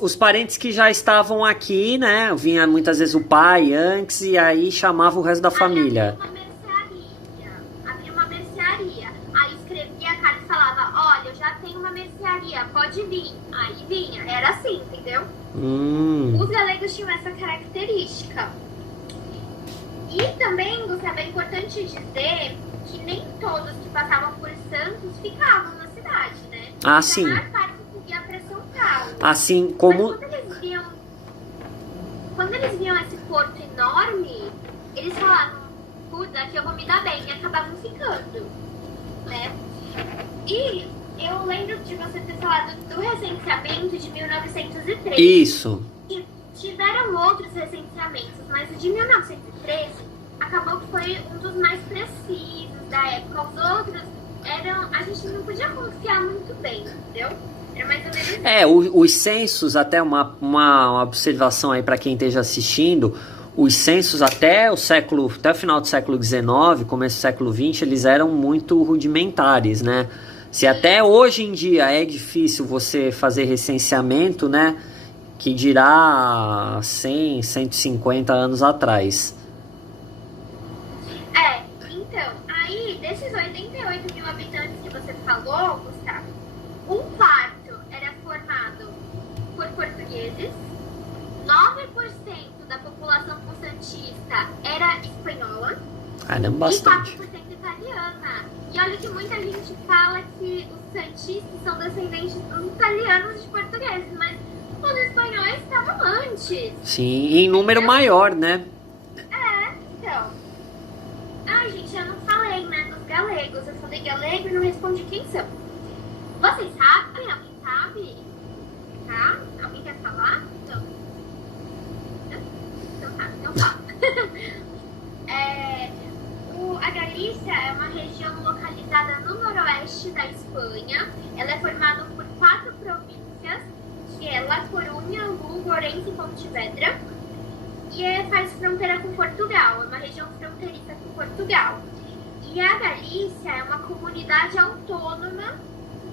os parentes que já estavam aqui, né? Vinha muitas vezes o pai antes e aí chamava o resto da família. Abria uma mercearia. Aí escrevia a carta e falava, olha, eu já tenho uma mercearia, pode vir. Aí vinha, era assim, entendeu? Os galegos tinham essa característica. E também, Gustavo, é importante dizer que nem todos que passavam por Santos ficavam na cidade, né? Ah, sim. A maior parte seguia para São Paulo. Assim como... Mas quando eles viam esse porto enorme, eles falavam, putz, aqui eu vou me dar bem, e acabavam ficando, né? E eu lembro de você ter falado do recenseamento de 1913. Isso. Tiveram outros recenseamentos, mas o de 1913 acabou que foi um dos mais precisos da época. Os outros a gente não podia confiar muito bem, entendeu? Era mais ou menos os censos, até uma observação aí para quem esteja assistindo, os censos até o final do século XIX, começo do século XX, eles eram muito rudimentares, né? Se até hoje em dia é difícil você fazer recenseamento, né? Que dirá 100, 150 anos atrás. Então, aí, desses 88 mil habitantes que você falou, Gustavo, um quarto era formado por portugueses, 9% da população santista era espanhola, Caramba, bastante. E 4% italiana. E olha que muita gente fala que os santistas são descendentes dos italianos de portugueses, mas os espanhóis estavam antes. Sim, em número maior, né? Então. Ai, gente, eu não falei, né, dos galegos. Eu falei galego e não respondi quem são. Vocês sabem? Alguém sabe? Tá? Alguém quer falar? Então. Então tá, então fala. A Galícia é uma região localizada no noroeste da Espanha. Ela é formada por 4 províncias, que é La Coruña, Lugo, Orense e Pontevedra. E faz fronteira com Portugal, é uma região fronteiriça com Portugal. E a Galícia é uma comunidade autônoma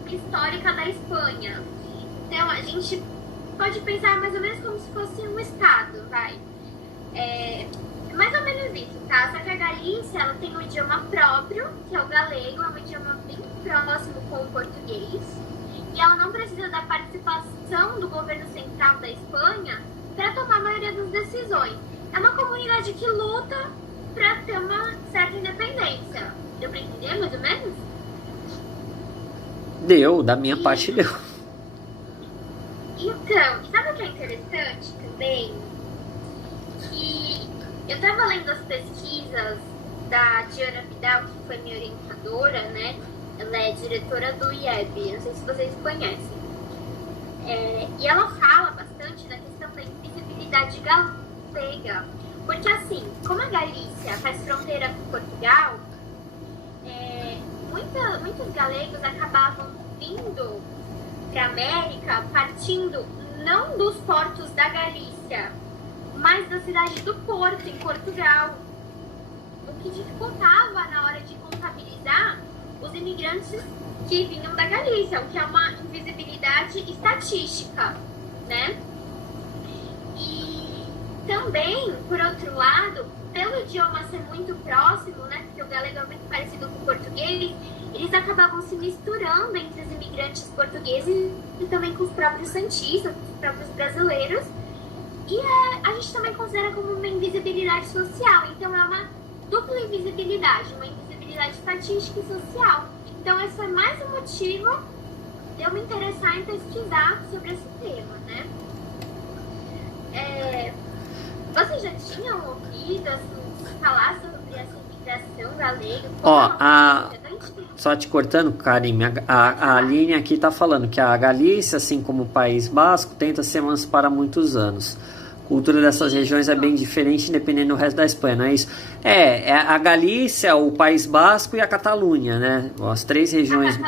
histórica da Espanha. Então a gente pode pensar mais ou menos como se fosse um estado, vai. É mais ou menos isso, tá? Só que a Galícia, ela tem um idioma próprio, que é o galego, é um idioma bem próximo com o português. E ela não precisa da participação do governo central da Espanha para tomar a maioria das decisões. É uma comunidade que luta para ter uma certa independência. Deu para entender, mais ou menos? Deu, da minha parte deu. Então, e sabe o que é interessante também? Que eu tava lendo as pesquisas da Diana Vidal, que foi minha orientadora, né? Ela é diretora do IEB, não sei se vocês conhecem. E ela fala bastante da questão da invisibilidade galega. Porque assim, como a Galícia faz fronteira com Portugal, muitos galegos acabavam vindo para a América partindo não dos portos da Galícia, mas da cidade do Porto, em Portugal. O que dificultava na hora de contabilizar os imigrantes que vinham da Galícia, o que é uma invisibilidade estatística, né? E também, por outro lado, pelo idioma ser muito próximo, né, porque o galego é muito parecido com o português, eles acabavam se misturando entre os imigrantes portugueses e também com os próprios santistas, com os próprios brasileiros. E a gente também considera como uma invisibilidade social. Então é uma dupla invisibilidade, uma invisibilidade estatística e social. Então esse é mais um motivo de eu me interessar em pesquisar sobre esse tema, né? Vocês já tinham ouvido assim, falar sobre essa imigração galega? Só te cortando, Karim, a Aline aqui está falando que a Galícia, assim como o País Basco, tenta se emancipar há muitos anos. A cultura dessas regiões é bem diferente dependendo do resto da Espanha, não é isso? É a Galícia, o País Basco e a Catalunha, né? As três regiões,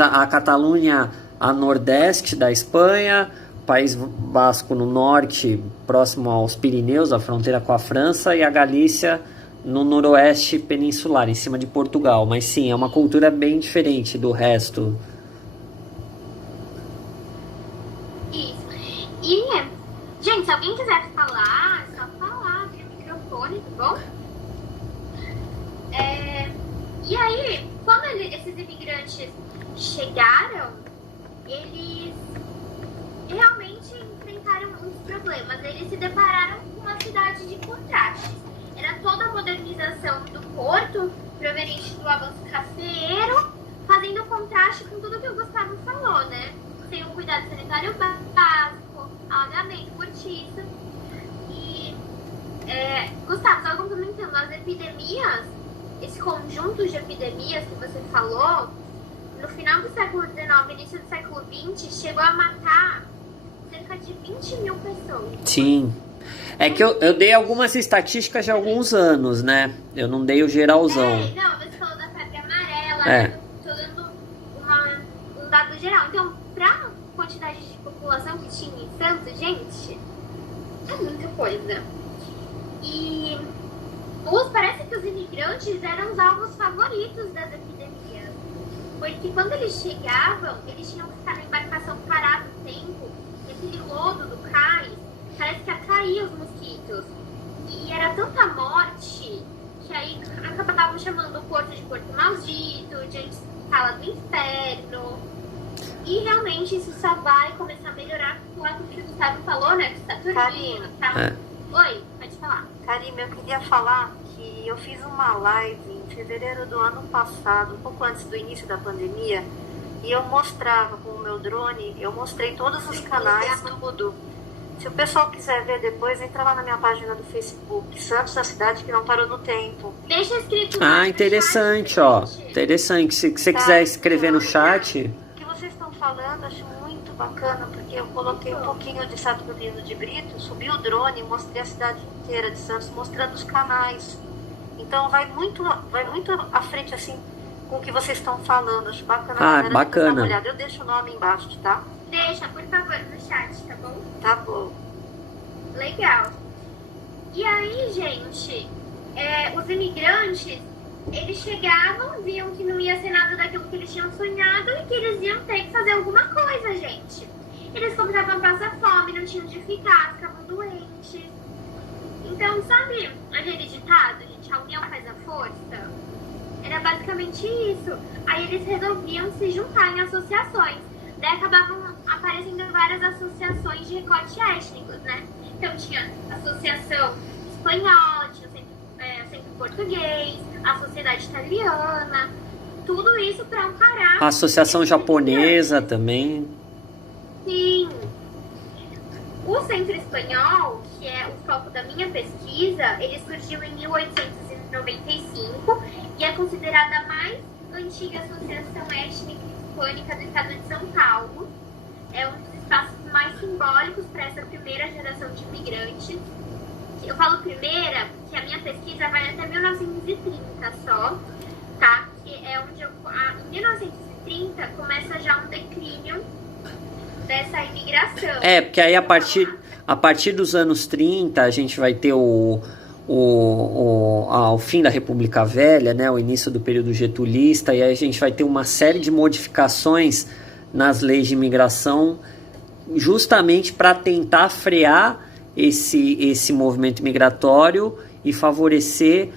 a Catalunha a nordeste da Espanha, o País Basco no norte, próximo aos Pirineus, a fronteira com a França, e a Galícia no noroeste peninsular, em cima de Portugal. Mas sim, é uma cultura bem diferente do resto. Isso. E, gente, se alguém quiser falar, é só falar, abre o microfone, tá bom? E aí, quando esses imigrantes chegaram, eles realmente enfrentaram muitos problemas. Eles se depararam com uma cidade de contrastes. Era toda a modernização do porto, proveniente do avanço cafeeiro, fazendo contraste com tudo que o Gustavo falou, né? Sem um cuidado sanitário básico, alagamento, cortiça. E, Gustavo, só complementando, as epidemias, esse conjunto de epidemias que você falou, no final do século XIX, início do século XX, chegou a matar cerca de 20 mil pessoas. Sim. É que eu dei algumas estatísticas de alguns anos, né? Eu não dei o geralzão. Não, você falou da febre amarela, tô dando um dado geral. Então, pra quantidade de população que tinha em Santos, gente, é muita coisa. E parece que os imigrantes eram os alvos favoritos das epidemias. Porque quando eles chegavam, eles tinham que ficar na embarcação parado um tempo, naquele lodo do cais, parece que atraía os mosquitos. E era tanta morte que aí acabavam chamando o porto de Porto Maldito, de antesala do inferno. E realmente isso só vai começar a melhorar com o que o Gustavo falou, né? Que Saturnino e tal. Oi, pode falar. Karime, eu queria falar que eu fiz uma live em fevereiro do ano passado, um pouco antes do início da pandemia, e eu mostrava com o meu drone, eu mostrei todos os canais, tudo. Se o pessoal quiser ver depois, entra lá na minha página do Facebook, Santos, a cidade que não parou no tempo. Deixa escrito. Ah, interessante, ó. Interessante. Se você quiser escrever no chat. O que vocês estão falando, acho muito bacana, porque eu coloquei um pouquinho de Saturnino de Brito, subi o drone e mostrei a cidade inteira de Santos, mostrando os canais. Então vai muito à frente, assim, com o que vocês estão falando. Acho bacana. Ah, bacana. Eu deixo o nome embaixo, tá? Deixa, por favor, no chat, tá bom? Tá bom. Legal. E aí, gente, os imigrantes, eles chegavam, viam que não ia ser nada daquilo que eles tinham sonhado e que eles iam ter que fazer alguma coisa, gente. Eles começavam a passar fome, não tinham onde ficar, ficavam doentes. Então, sabe aquele ditado, gente, a união faz a força? Era basicamente isso. Aí eles resolviam se juntar em associações. Daí acabavam aparecendo várias associações de recorte étnicos, né? Então tinha associação espanhola, tinha o centro português, a sociedade italiana, tudo isso para amparar. A associação japonesa também. Sim. O centro espanhol, que é o foco da minha pesquisa, ele surgiu em 1895 e é considerada a mais antiga associação étnica hispânica do estado de São Paulo. É um dos espaços mais simbólicos para essa primeira geração de imigrantes. Eu falo primeira, porque a minha pesquisa vai até 1930 só, tá? Que é onde em 1930 começa já um declínio dessa imigração. Porque aí a partir dos anos 30 a gente vai ter o fim da República Velha, né, o início do período getulista, e aí a gente vai ter uma série de modificações nas leis de imigração, justamente para tentar frear esse movimento migratório e favorecer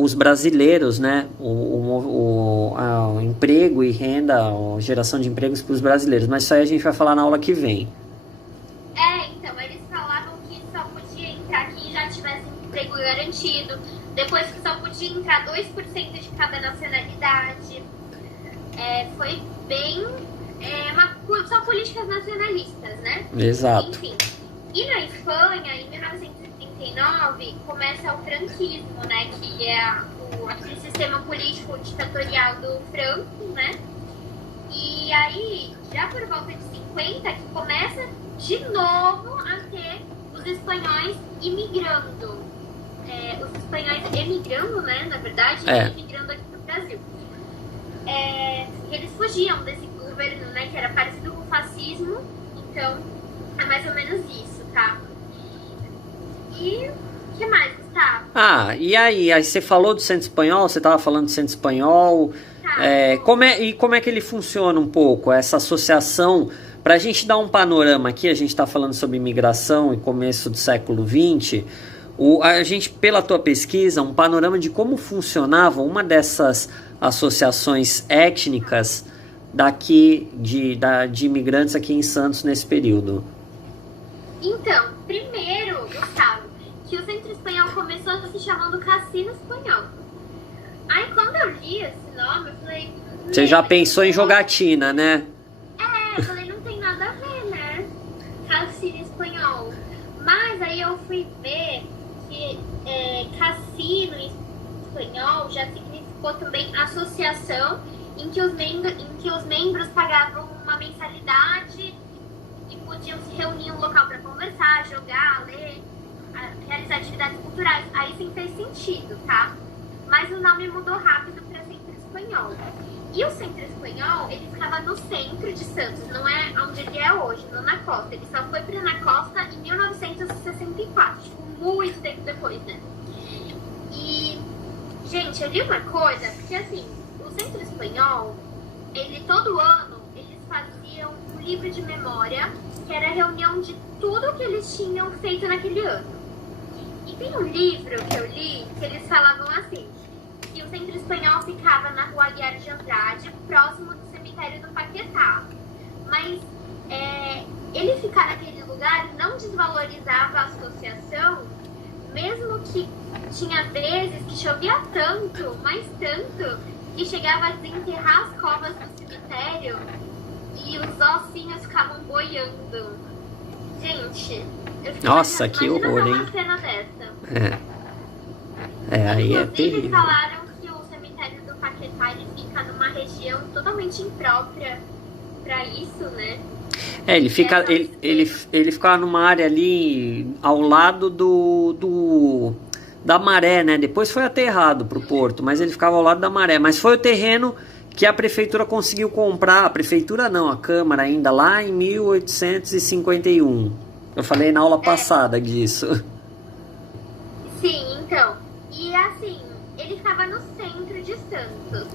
os brasileiros, né, o emprego e renda, a geração de empregos para os brasileiros. Mas isso aí a gente vai falar na aula que vem. Então, eles falavam que só podia entrar quem já tivesse emprego garantido, depois que só podia entrar 2% de cada nacionalidade. Foi bem... só políticas nacionalistas, né? Exato. Enfim. E na Espanha, em 1939, começa o franquismo, né? Que é aquele sistema político ditatorial do Franco, né? E aí, já por volta de 50, que começa de novo a ter os espanhóis imigrando. Os espanhóis emigrando, né? Na verdade, imigrando aqui no Brasil. Eles fugiam desse governo, né? Que era parecido com o fascismo. Então, é mais ou menos isso, tá? E o que mais, Gustavo? E aí você falou do Centro Espanhol, você estava falando do Centro Espanhol. Como é que ele funciona um pouco, essa associação? Para a gente dar um panorama aqui, a gente está falando sobre imigração e começo do século XX. A gente, pela tua pesquisa, um panorama de como funcionava uma dessas associações étnicas de imigrantes aqui em Santos nesse período. Então, primeiro, Gustavo, que o Centro Espanhol começou se chamando Cassino Espanhol. Aí quando eu li esse nome, eu falei... Você já pensou em jogatina, né? Eu falei, não tem nada a ver, né? Cassino Espanhol. Mas aí eu fui ver que cassino em espanhol já significou também associação em que os membros pagavam uma mensalidade e podiam se reunir em um local para conversar, jogar, ler, realizar atividades culturais. Aí sim fez sentido, tá? Mas o nome mudou rápido para Centro Espanhol. E o Centro Espanhol, ele ficava no centro de Santos, não é onde ele é hoje, não na costa. Ele só foi para na costa em 1964, tipo, muito tempo depois, né? E, gente, eu li uma coisa, porque assim, o Centro Espanhol, todo ano, eles faziam um livro de memória, que era a reunião de tudo que eles tinham feito naquele ano. E tem um livro que eu li, que eles falavam assim, que o Centro Espanhol ficava na Rua Aguiar de Andrade, próximo do cemitério do Paquetá. Mas ele ficar naquele lugar não desvalorizava a associação, mesmo que tinha vezes que chovia tanto, mas tanto, que chegava a desenterrar as covas do cemitério e os ossinhos ficavam boiando. Gente, eu fiquei Nossa, que imaginando horror, uma hein? cena dessa. Aí é Inclusive, terrível. falaram que o cemitério do Paquetá ele fica numa região totalmente imprópria pra isso, né? Ele ficava numa área ali ao lado da maré, né? Depois foi aterrado pro porto, mas ele ficava ao lado da maré. Mas foi o terreno que a prefeitura conseguiu comprar. A prefeitura não, a Câmara ainda lá em 1851. Eu falei na aula passada disso. Sim, então. E assim, ele ficava no centro de Santos.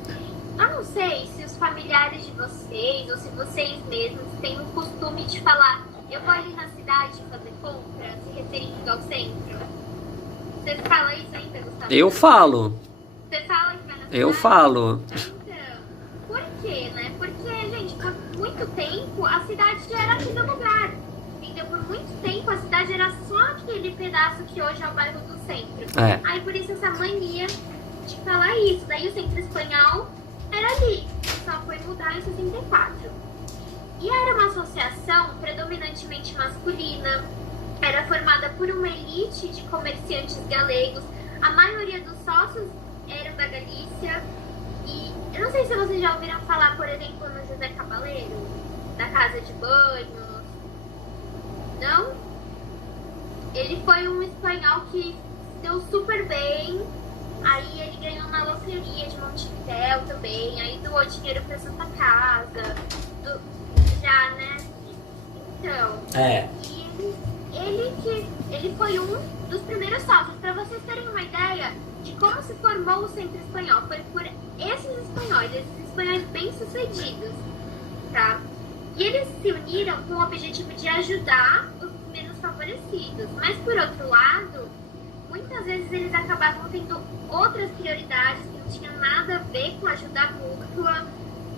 Eu não sei se os familiares de vocês, ou se vocês mesmos têm o costume de falar: eu vou ali na cidade fazer compra, se referindo ao centro. Você fala isso ainda, Gustavo? Eu falo. Você fala que vai na cidade? Eu falo. Então, por quê, né? Porque, gente, por muito tempo a cidade já era aquele lugar. Entendeu? Por muito tempo a cidade era só aquele pedaço que hoje é o bairro do centro. É. Aí por isso essa mania de falar isso. Daí o centro espanhol era ali. Só foi mudar em 64. E era uma associação predominantemente masculina. Era formada por uma elite de comerciantes galegos. A maioria dos sócios eram da Galícia. E eu não sei se vocês já ouviram falar, por exemplo, no José Cabaleiro, da Casa de Banhos. Não? Ele foi um espanhol que deu super bem. Aí ele ganhou na loteria de Montevidéu também. Aí doou dinheiro pra Santa Casa. Já, né? Então. É. Ele foi um dos primeiros sócios. Para vocês terem uma ideia de como se formou o Centro Espanhol, foi por esses espanhóis bem-sucedidos, tá? E eles se uniram com o objetivo de ajudar os menos favorecidos. Mas, por outro lado, muitas vezes eles acabavam tendo outras prioridades que não tinham nada a ver com ajudar mútua.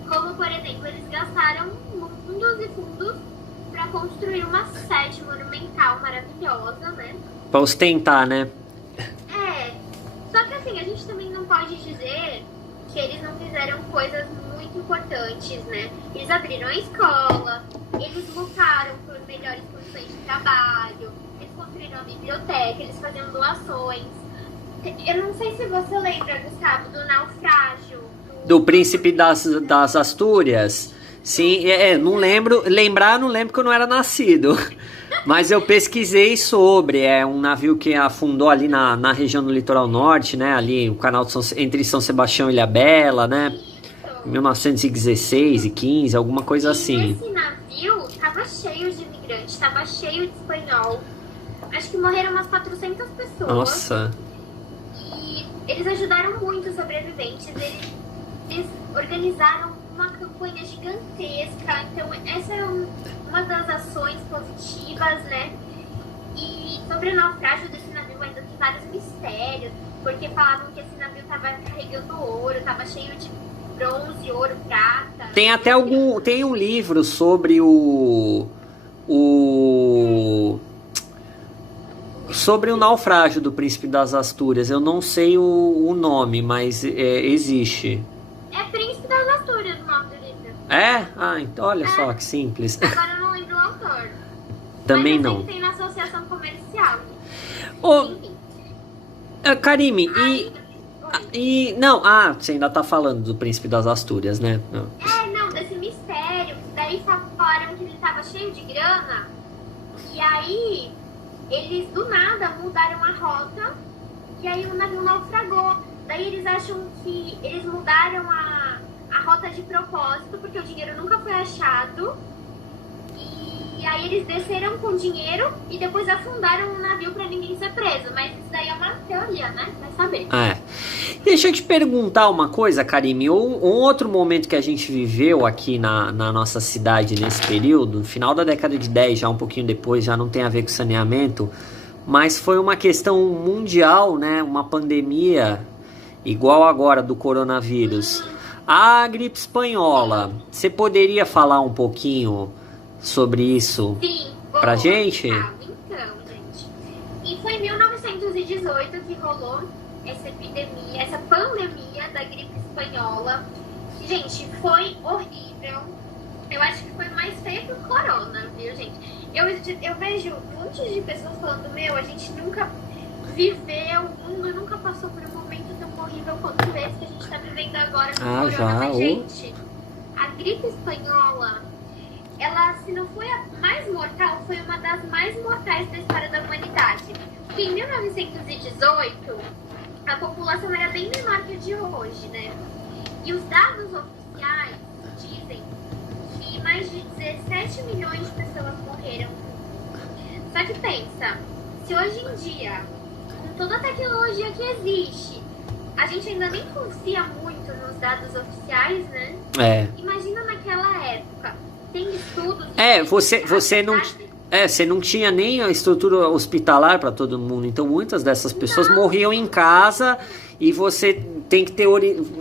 Como, por exemplo, eles gastaram fundos e fundos para construir uma sede monumental maravilhosa, né? Pra ostentar, né? É, só que assim, a gente também não pode dizer que eles não fizeram coisas muito importantes, né? Eles abriram a escola, eles lutaram por melhores condições de trabalho, eles construíram a biblioteca, eles faziam doações. Eu não sei se você lembra, Gustavo, do naufrágio. Do Príncipe das Astúrias. Sim, não lembro. Lembrar, não lembro que eu não era nascido. Mas eu pesquisei sobre. É um navio que afundou ali na região do litoral norte, né? Ali, o canal entre São Sebastião e Ilhabela, né? Isso. 1916 e 15, alguma coisa assim. Esse navio tava cheio de imigrantes, tava cheio de espanhol. Acho que morreram umas 400 pessoas. Nossa. E eles ajudaram muito os sobreviventes. Eles organizaram uma campanha gigantesca. Então, essa é uma das ações positivas, né? E sobre o naufrágio desse navio ainda tem vários mistérios. Porque falavam que esse navio tava carregando ouro, tava cheio de bronze, ouro, prata. Tem até tem um livro sobre sobre o naufrágio do Príncipe das Astúrias. Eu não sei o nome, mas existe. É Príncipe das Astúrias o nome do livro. É? Ah, então olha só que simples. Agora eu não lembro o autor. Também Mas eu sei não. que tem na associação comercial. Ô, Enfim. Karime, Oi. não, você ainda tá falando do Príncipe das Astúrias, né? Não. Não, desse mistério. Daí falaram que ele tava cheio de grana. E aí, eles do nada mudaram a rota. E aí o navio naufragou. Daí eles acham que eles mudaram a rota de propósito, porque o dinheiro nunca foi achado. E aí eles desceram com o dinheiro e depois afundaram o navio pra ninguém ser preso. Mas isso daí é uma teoria, né? Vai saber. Deixa eu te perguntar uma coisa, Karime. Um outro momento que a gente viveu aqui na nossa cidade nesse período, no final da década de 10, já um pouquinho depois, já não tem a ver com saneamento, mas foi uma questão mundial, né? Uma pandemia igual agora do coronavírus. A gripe espanhola, você poderia falar um pouquinho sobre isso? Sim. Pra gente? Então, gente. E foi em 1918 que rolou essa epidemia, essa pandemia da gripe espanhola. Gente, foi horrível. Eu acho que foi mais feio que o corona, viu, gente? Eu vejo um monte de pessoas falando, a gente nunca viveu, o mundo nunca passou por um momento tão horrível quanto esse que a gente tá vivendo agora com o corona. Mas, gente, a gripe espanhola, ela, se não foi a mais mortal, foi uma das mais mortais da história da humanidade. Porque em 1918, a população era bem menor que a de hoje, né? E os dados oficiais dizem que mais de 17 milhões de pessoas morreram. Só que pensa, se hoje em dia, com toda a tecnologia que existe, a gente ainda nem confia muito nos dados oficiais, né? Imagina naquela época. Tem estudos... Você não tinha nem a estrutura hospitalar para todo mundo, então muitas dessas pessoas morriam em casa. E você tem que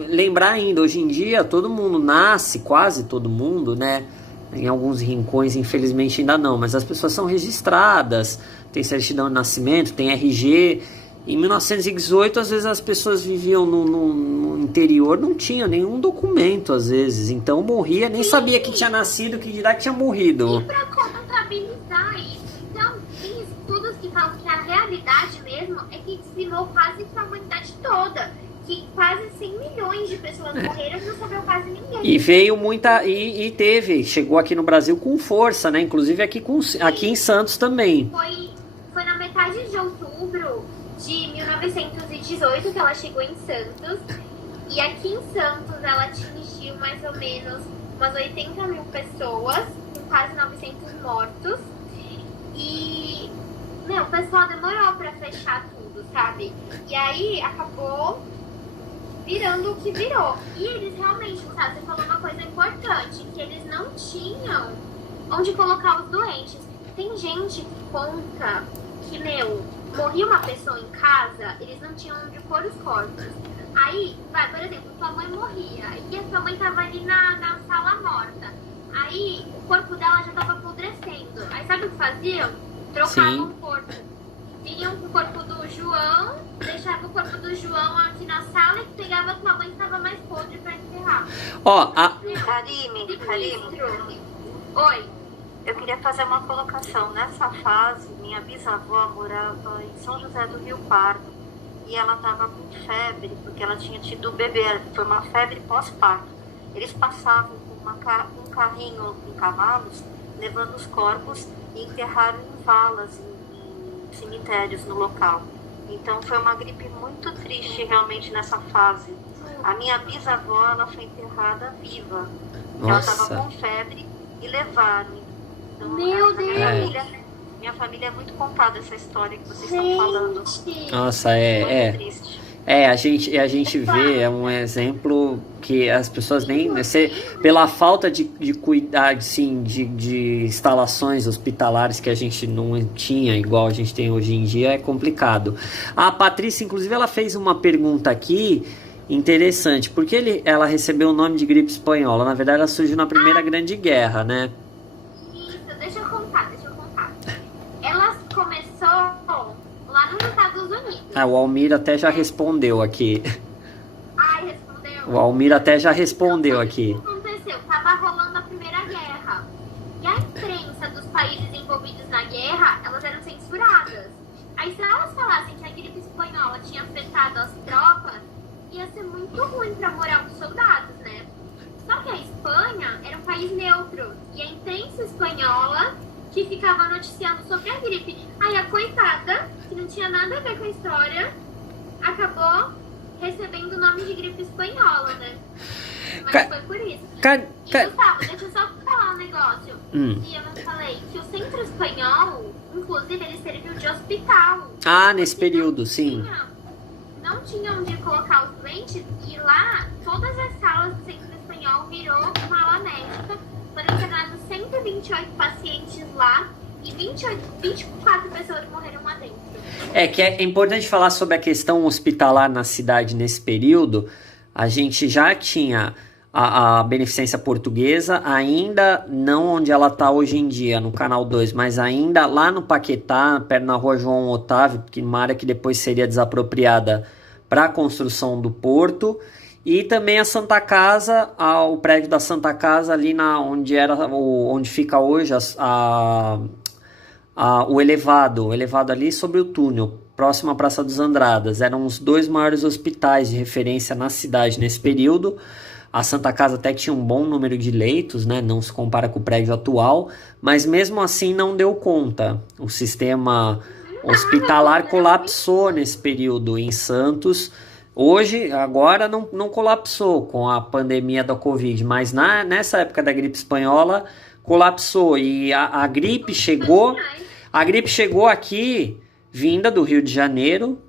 lembrar ainda, hoje em dia todo mundo nasce, quase todo mundo, né? Em alguns rincões, infelizmente ainda não, mas as pessoas são registradas, tem certidão de nascimento, tem RG. Em 1918, às vezes as pessoas viviam no interior, não tinha nenhum documento, às vezes, então morria, nem sabia que tinha nascido, que dirá que tinha morrido. E para contabilizar isso, então, tem estudos que falam que a realidade mesmo é que dizimou quase que a humanidade toda, que quase 100 milhões de pessoas morreram e não sobrou quase ninguém. E veio muita, chegou aqui no Brasil com força, né, inclusive aqui em Santos também. Foi na metade de outubro de 1918 que ela chegou em Santos, e aqui em Santos ela atingiu mais ou menos umas 80 mil pessoas, com quase 900 mortos, e o pessoal demorou pra fechar tudo, sabe? E aí acabou virando o que virou. E eles realmente, sabe, você falou uma coisa importante, que eles não tinham onde colocar os doentes. Tem gente que conta que, morria uma pessoa em casa, eles não tinham onde pôr os corpos. Aí, por exemplo, tua mãe morria, e a tua mãe tava ali na sala morta. Aí, o corpo dela já tava apodrecendo. Aí, sabe o que faziam? Trocavam o corpo. Vinham com o corpo do João, deixavam o corpo do João aqui na sala e pegava a tua mãe que tava mais podre pra enterrar. Karime. Oi. Eu queria fazer uma colocação. Nessa fase, minha bisavó morava em São José do Rio Pardo e ela estava com febre, porque ela tinha tido bebê, foi uma febre pós-parto. Eles passavam com um carrinho com cavalos, levando os corpos e enterraram em valas, em cemitérios no local. Então foi uma gripe muito triste realmente nessa fase. A minha bisavó, ela foi enterrada viva. Ela estava com febre e levaram. Então, Meu Deus! Minha família é muito contada essa história que vocês estão falando. Nossa, muito triste. A gente vê, é um exemplo que as pessoas nem... pela falta de cuidar, assim, de instalações hospitalares que a gente não tinha, igual a gente tem hoje em dia, é complicado. A Patrícia, inclusive, ela fez uma pergunta aqui interessante, porque ela recebeu o nome de gripe espanhola. Na verdade, ela surgiu na Primeira Grande Guerra, né? Deixa eu contar. Ela começou lá nos Estados Unidos. O Almir até já respondeu aqui. Respondeu? O Almir até já respondeu aqui. O que aconteceu? Tava rolando a Primeira Guerra. E a imprensa dos países envolvidos na guerra, elas eram censuradas. Aí se elas falassem que a gripe espanhola tinha afetado as tropas, ia ser muito ruim pra moral dos soldados, né? Só que a Espanha era um país neutro. E a imprensa espanhola que ficava noticiando sobre a gripe. Aí a coitada, que não tinha nada a ver com a história, acabou recebendo o nome de gripe espanhola, né? Mas foi por isso. Gustavo, deixa eu só falar um negócio. Que eu não falei. Que o centro espanhol, inclusive, ele serviu de hospital. Nesse período, sim. Não tinha onde colocar os doentes. E lá, todas as salas do centro espanhol virou uma ala médica. Foram internados 128 pacientes lá e 24 pessoas morreram lá dentro. É importante falar sobre a questão hospitalar na cidade nesse período. A gente já tinha a beneficência portuguesa, ainda não onde ela está hoje em dia, no Canal 2, mas ainda lá no Paquetá, perto na rua João Otávio, que uma área que depois seria desapropriada para a construção do porto. E também a Santa Casa, o prédio da Santa Casa ali onde fica hoje o elevado ali sobre o túnel, próximo à Praça dos Andradas. Eram os 2 maiores hospitais de referência na cidade nesse período. A Santa Casa até tinha um bom número de leitos, né? Não se compara com o prédio atual, mas mesmo assim não deu conta. O sistema hospitalar colapsou nesse período em Santos. Hoje, agora não colapsou com a pandemia da Covid, mas nessa época da gripe espanhola colapsou. E a gripe chegou aqui vinda do Rio de Janeiro,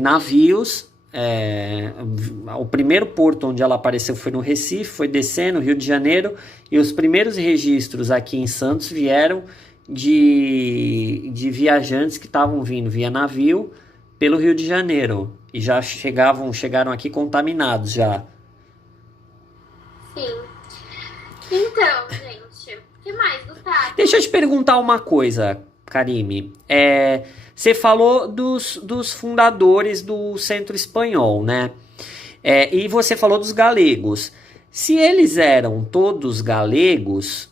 navios. O primeiro porto onde ela apareceu foi no Recife, foi descendo Rio de Janeiro, e os primeiros registros aqui em Santos vieram de viajantes que estavam vindo via navio pelo Rio de Janeiro e já chegaram aqui contaminados já. Sim. Então, gente, o que mais, Gustavo? Deixa eu te perguntar uma coisa, Karime. Você falou dos fundadores do Centro Espanhol, né? E você falou dos galegos. Se eles eram todos galegos,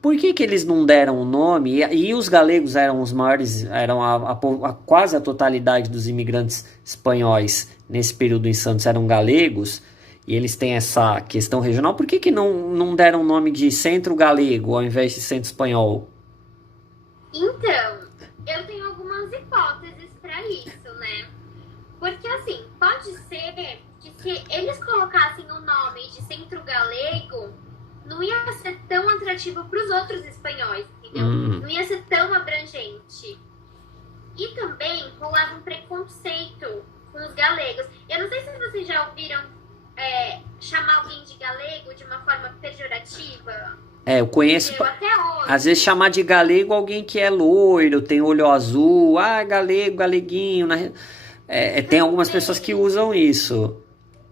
por que eles não deram o nome? E os galegos eram os maiores, eram quase a totalidade dos imigrantes espanhóis nesse período em Santos eram galegos, e eles têm essa questão regional. Por que não deram o nome de Centro Galego ao invés de Centro Espanhol? Então, eu tenho algumas hipóteses para isso, né? Porque, assim, pode ser que se eles colocassem o nome de Centro Galego, não ia ser tão atrativo para os outros espanhóis, entendeu? Não ia ser tão abrangente. E também rolava um preconceito com os galegos. Eu não sei se vocês já ouviram chamar alguém de galego de uma forma pejorativa. Eu conheço. Até hoje. Às vezes chamar de galego alguém que é loiro, tem olho azul, galego, galeguinho. Tem algumas pessoas que usam isso.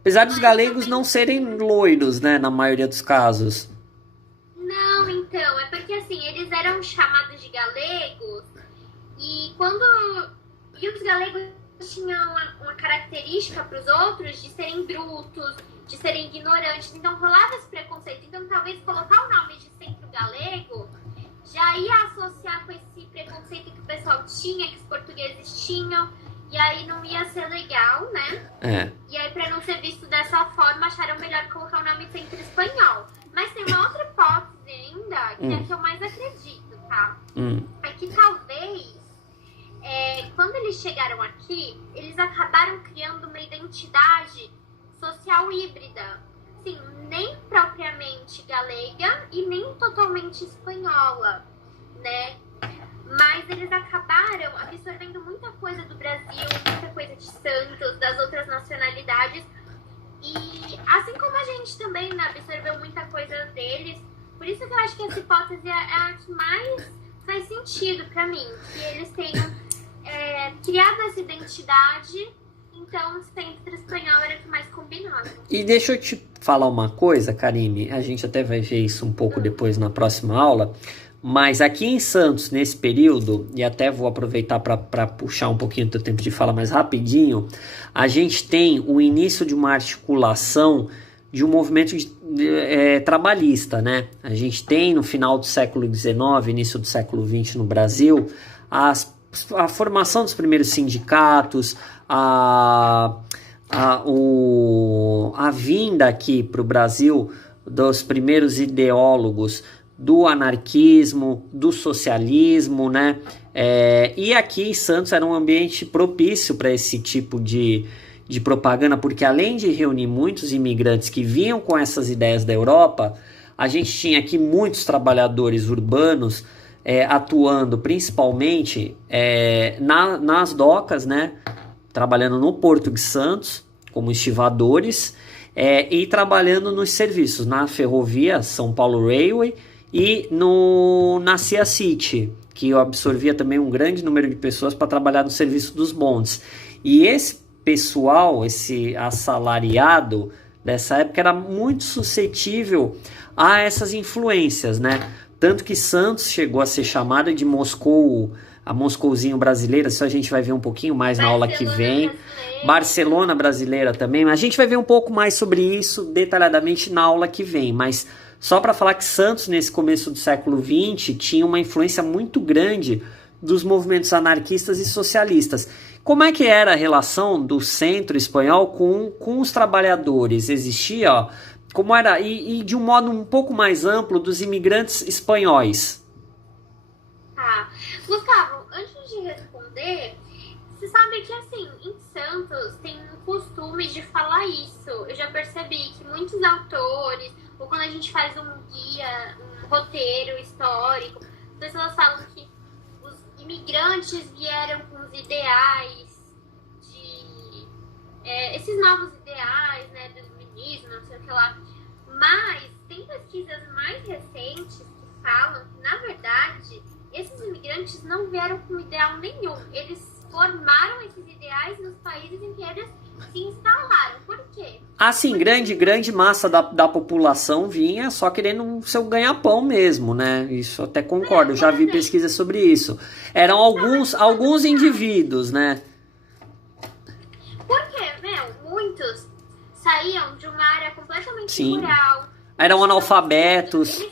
Apesar dos galegos não serem loiros, né, na maioria dos casos. Não, então, é porque assim, eles eram chamados de galegos e os galegos tinham uma característica para os outros de serem brutos, de serem ignorantes, então rolava esse preconceito. Então talvez colocar o nome de Centro Galego já ia associar com esse preconceito que o pessoal tinha, que os portugueses tinham, e aí não ia ser legal, né? E aí, pra não ser visto dessa forma, acharam melhor colocar o nome Centro Espanhol. Mas tem uma outra hipótese ainda, que é a que eu mais acredito, tá? É que talvez, quando eles chegaram aqui, eles acabaram criando uma identidade social híbrida. Assim, nem propriamente galega e nem totalmente espanhola, né? Mas eles acabaram absorvendo muita coisa do Brasil, muita coisa de Santos, das outras nacionalidades. E assim como a gente também, né, absorveu muita coisa deles, por isso que eu acho que essa hipótese é a que mais faz sentido pra mim. Que eles tenham criado essa identidade, então o Centro Espanhol era o que mais combinava. E deixa eu te falar uma coisa, Karime, a gente até vai ver isso um pouco depois na próxima aula. Mas aqui em Santos, nesse período, e até vou aproveitar para puxar um pouquinho do teu tempo de fala mais rapidinho, a gente tem o início de uma articulação de um movimento trabalhista, né? A gente tem no final do século XIX, início do século XX no Brasil, a formação dos primeiros sindicatos, a vinda aqui para o Brasil dos primeiros ideólogos do anarquismo, do socialismo, né? E aqui em Santos era um ambiente propício para esse tipo de propaganda, porque além de reunir muitos imigrantes que vinham com essas ideias da Europa, a gente tinha aqui muitos trabalhadores urbanos atuando principalmente nas docas, né? Trabalhando no Porto de Santos como estivadores e trabalhando nos serviços, na ferrovia São Paulo Railway, e na Cia City, que absorvia também um grande número de pessoas para trabalhar no serviço dos bondes. E esse pessoal, esse assalariado dessa época, era muito suscetível a essas influências, né? Tanto que Santos chegou a ser chamada de Moscou a Moscouzinho brasileira, isso a gente vai ver um pouquinho mais na aula que vem. Barcelona brasileira também, mas a gente vai ver um pouco mais sobre isso detalhadamente na aula que vem, mas só para falar que Santos, nesse começo do século XX, tinha uma influência muito grande dos movimentos anarquistas e socialistas. Como é que era a relação do centro espanhol com os trabalhadores? Existia, ó, como era, e de um modo um pouco mais amplo, dos imigrantes espanhóis? Gustavo, antes de responder, você sabe que, assim, em Santos tem o costume de falar isso. Eu já percebi que muitos autores, ou quando a gente faz um guia, um roteiro histórico, as pessoas falam que os imigrantes vieram com os ideais esses novos ideais, né, do iluminismo, não sei o que lá. Mas tem pesquisas mais recentes que falam que, na verdade, esses imigrantes não vieram com ideal nenhum. Eles formaram esses ideais nos países em que eles se instalaram. Por quê? Assim, grande massa da população vinha só querendo o seu ganha-pão mesmo, né? Isso eu até concordo, eu já vi pesquisas sobre isso. Eram alguns indivíduos, né? Porque, muitos saíam de uma área completamente rural. Eram analfabetos.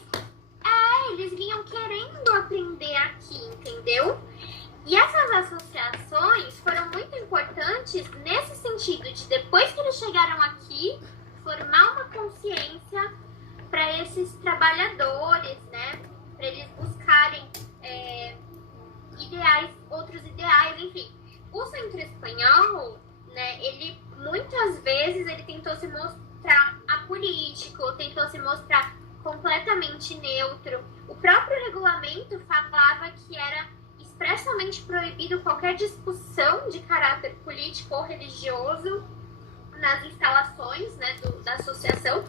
Eles vinham querendo aprender aqui, entendeu? E essas associações foram muito importantes nesse sentido de, depois que eles chegaram aqui, formar uma consciência para esses trabalhadores, né? Para eles buscarem ideais, outros ideais, enfim. O centro espanhol, né, ele muitas vezes ele tentou se mostrar apolítico, tentou se mostrar completamente neutro. O próprio regulamento falava que era expressamente proibido qualquer discussão de caráter político ou religioso nas instalações, né, da associação.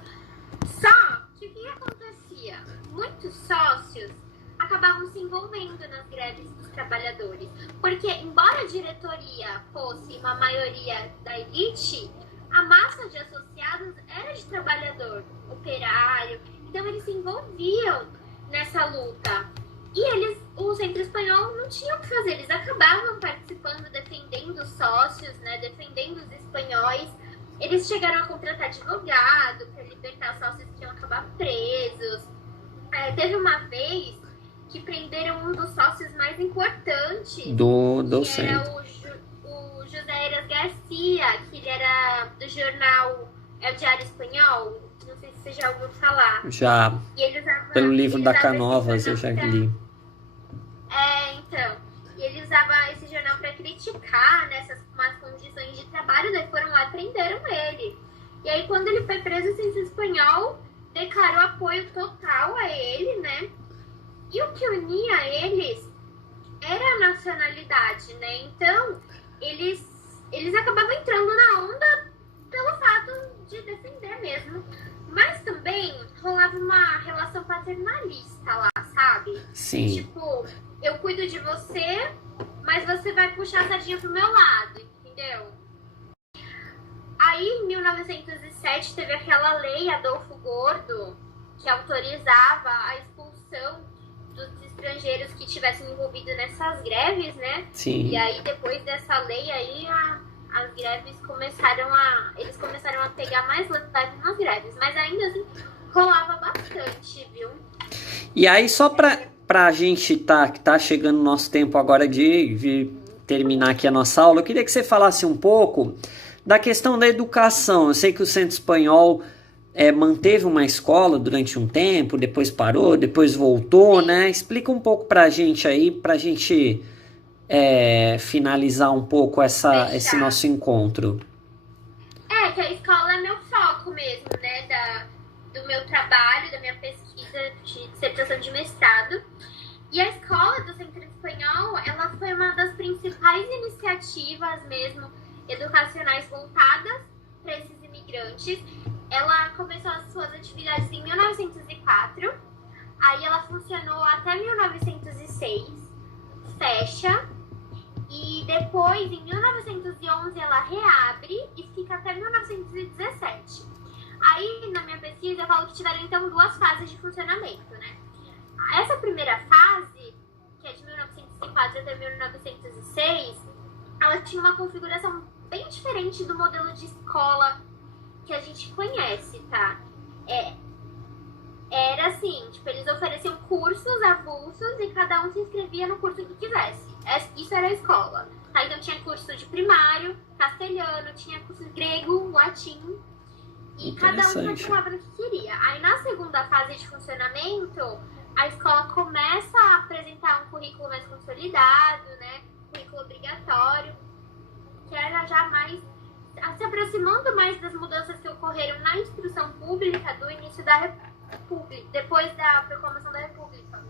Só que o que acontecia? Muitos sócios acabavam se envolvendo nas greves dos trabalhadores, porque embora a diretoria fosse uma maioria da elite, a massa de associados era de trabalhador, operário, então eles se envolviam nessa luta. E o centro espanhol não tinha o que fazer, eles acabavam participando, defendendo os sócios, né, defendendo os espanhóis. Eles chegaram a contratar advogado para libertar sócios que iam acabar presos. Teve uma vez que prenderam um dos sócios mais importantes, do que centro. era o José Eras Garcia, que ele era do jornal o Diário Espanhol, não sei se você já ouviu falar. Já, e ele usava, pelo livro da Canovas, eu já li. Então, e ele usava esse jornal para criticar nessas más condições de trabalho, daí foram lá e prenderam ele. E aí, quando ele foi preso, o centro espanhol declarou apoio total a ele, né? E o que unia eles era a nacionalidade, né? Então, eles acabavam entrando na onda pelo fato de defender mesmo. Mas também rolava uma relação paternalista lá, sabe? Sim. Tipo, eu cuido de você, mas você vai puxar a sardinha pro meu lado, entendeu? Aí, em 1907, teve aquela lei Adolfo Gordo, que autorizava a expulsão dos estrangeiros que tivessem envolvido nessas greves, né? Sim. E aí, depois dessa lei, aí as greves eles começaram a pegar mais leve nas greves, mas ainda assim rolava bastante, viu? E aí, só pra gente que tá chegando o nosso tempo agora de terminar aqui a nossa aula, eu queria que você falasse um pouco da questão da educação. Eu sei que o Centro Espanhol manteve uma escola durante um tempo, depois parou, depois voltou, né? Explica um pouco pra gente aí, pra gente finalizar um pouco esse nosso encontro. Que a escola é meu foco mesmo, né? Do meu trabalho, da minha pesquisa de dissertação de mestrado. E a escola do Centro Espanhol, ela foi uma das principais iniciativas mesmo educacionais voltadas para esses imigrantes. Ela começou as suas atividades em 1904, aí ela funcionou até 1906, fecha, e depois, em 1911, ela reabre e fica até 1917. Aí, na minha pesquisa, eu falo que tiveram, então, 2 fases de funcionamento, né? Essa primeira fase, que é de 1904 até 1906, ela tinha uma configuração bem diferente do modelo de escola que a gente conhece, tá? Era assim, tipo, eles ofereciam cursos avulsos e cada um se inscrevia no curso que quisesse. Isso era a escola. Tá? Então tinha curso de primário, castelhano, tinha curso de grego, latim, e cada um matriculava no que queria. Aí na segunda fase de funcionamento, a escola começa a apresentar um currículo mais consolidado, né? Currículo obrigatório, que era já mais se aproximando mais das mudanças que ocorreram na instrução pública do início da República, depois da proclamação da República,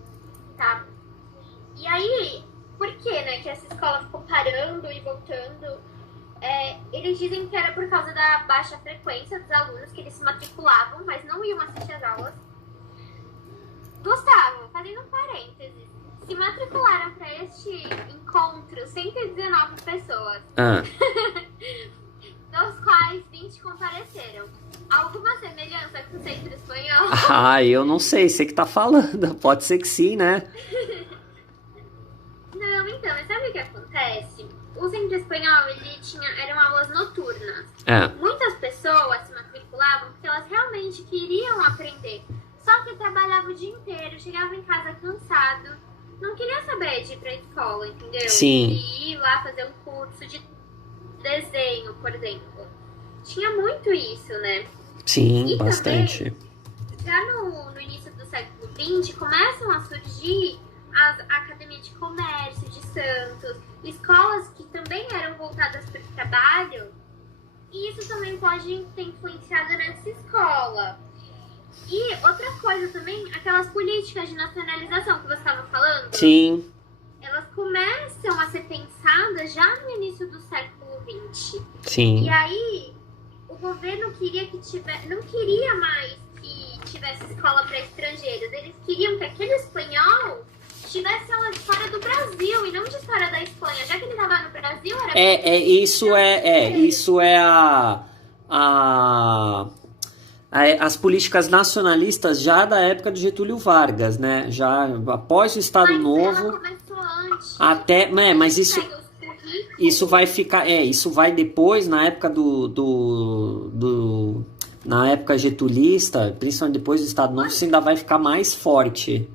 tá? E aí, por que, né, que essa escola ficou parando e voltando? Eles dizem que era por causa da baixa frequência dos alunos, que eles se matriculavam, mas não iam assistir às aulas. Gustavo, fazendo um parênteses, se matricularam para este encontro 119 pessoas, dos quais 20 compareceram. Alguma semelhança com o Centro Espanhol? Eu não sei, você que tá falando, pode ser que sim, né? Não, então, mas sabe o que acontece? O Centro Espanhol, eram aulas noturnas. Muitas pessoas se matriculavam porque elas realmente queriam aprender. Só que trabalhava o dia inteiro, chegava em casa cansado, não queria saber de ir pra escola, entendeu? Sim. E ir lá fazer um curso de desenho, por exemplo. Tinha muito isso, né? Sim, e bastante. Também, já no início do século XX, começam a surgir as academias de comércio de Santos, escolas que também eram voltadas para o trabalho, e isso também pode ter influenciado nessa escola. E outra coisa também, aquelas políticas de nacionalização que você estava falando. Sim. Elas começam a ser pensadas já no início do século XX. Sim. E aí, o governo queria não queria mais que tivesse escola para estrangeiros. Eles queriam que aquele espanhol tivesse aula de história do Brasil e não de história da Espanha. Já que ele estava no Brasil, era... Isso é as políticas nacionalistas já da época de Getúlio Vargas, né? Já após o Estado Novo. Ela começou antes. Mas isso vai ficar, isso vai depois, na época na época getulista, principalmente depois do Estado Novo, isso ainda vai ficar mais forte.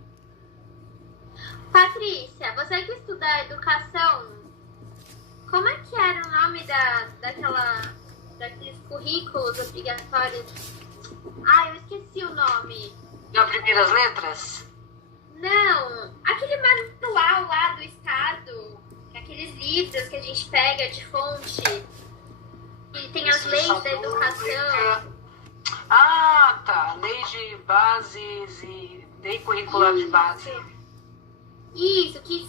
Patrícia, você que estuda educação, como é que era o nome daqueles currículos obrigatórios? Eu esqueci o nome. Das primeiras letras? Não, aquele manual lá do Estado, aqueles livros que a gente pega de fonte, que tem as leis da educação. Tá. Lei de bases e lei curricular de base. Isso, que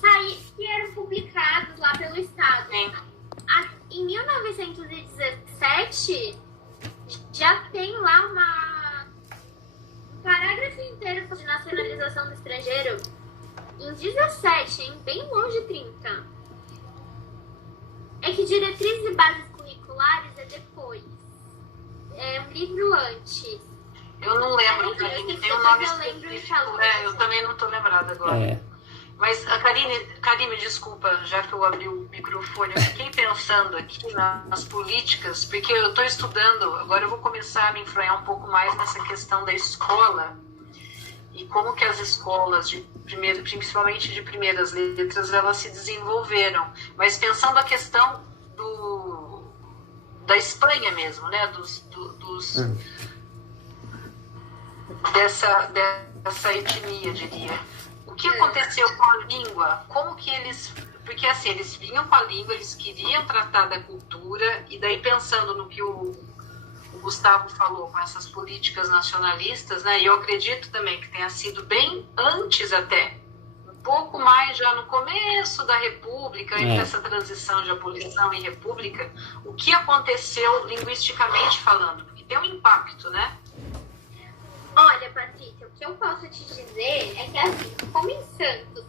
eram publicados lá pelo Estado. Sim. Em 1917, já tem lá um parágrafo inteiro de nacionalização do estrangeiro. Em 17, hein? Bem longe de 30. É que diretrizes e bases curriculares é depois. É um livro antes. Eu não lembro, Karine. Tem um nome específico. Eu também não estou lembrada agora. Mas, Karine, desculpa, já que eu abri o microfone, eu fiquei pensando aqui nas políticas, porque eu estou estudando, agora eu vou começar a me enfronhar um pouco mais nessa questão da escola e como que as escolas, principalmente de primeiras letras, elas se desenvolveram. Mas pensando a questão da Espanha mesmo, né, dessa etnia, diria. O que aconteceu com a língua? Como que eles... Porque assim, eles vinham com a língua, eles queriam tratar da cultura, e daí pensando no que o Gustavo falou, com essas políticas nacionalistas, né? E eu acredito também que tenha sido bem antes até, um pouco mais já no começo da República, entre essa transição de abolição e República, o que aconteceu linguisticamente falando? Porque tem um impacto, né? Olha, Patrícia, o que eu posso te dizer é que, assim, como em Santos,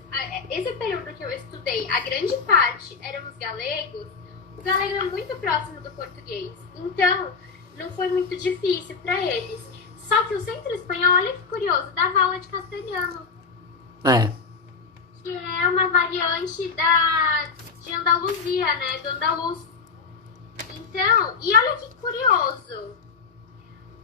esse período que eu estudei, a grande parte eram os galegos, o galego é muito próximo do português. Então, não foi muito difícil para eles. Só que o Centro Espanhol, olha que curioso, dava aula de castelhano. que é uma variante de Andaluzia, né? Do andaluz. Então, e olha que curioso.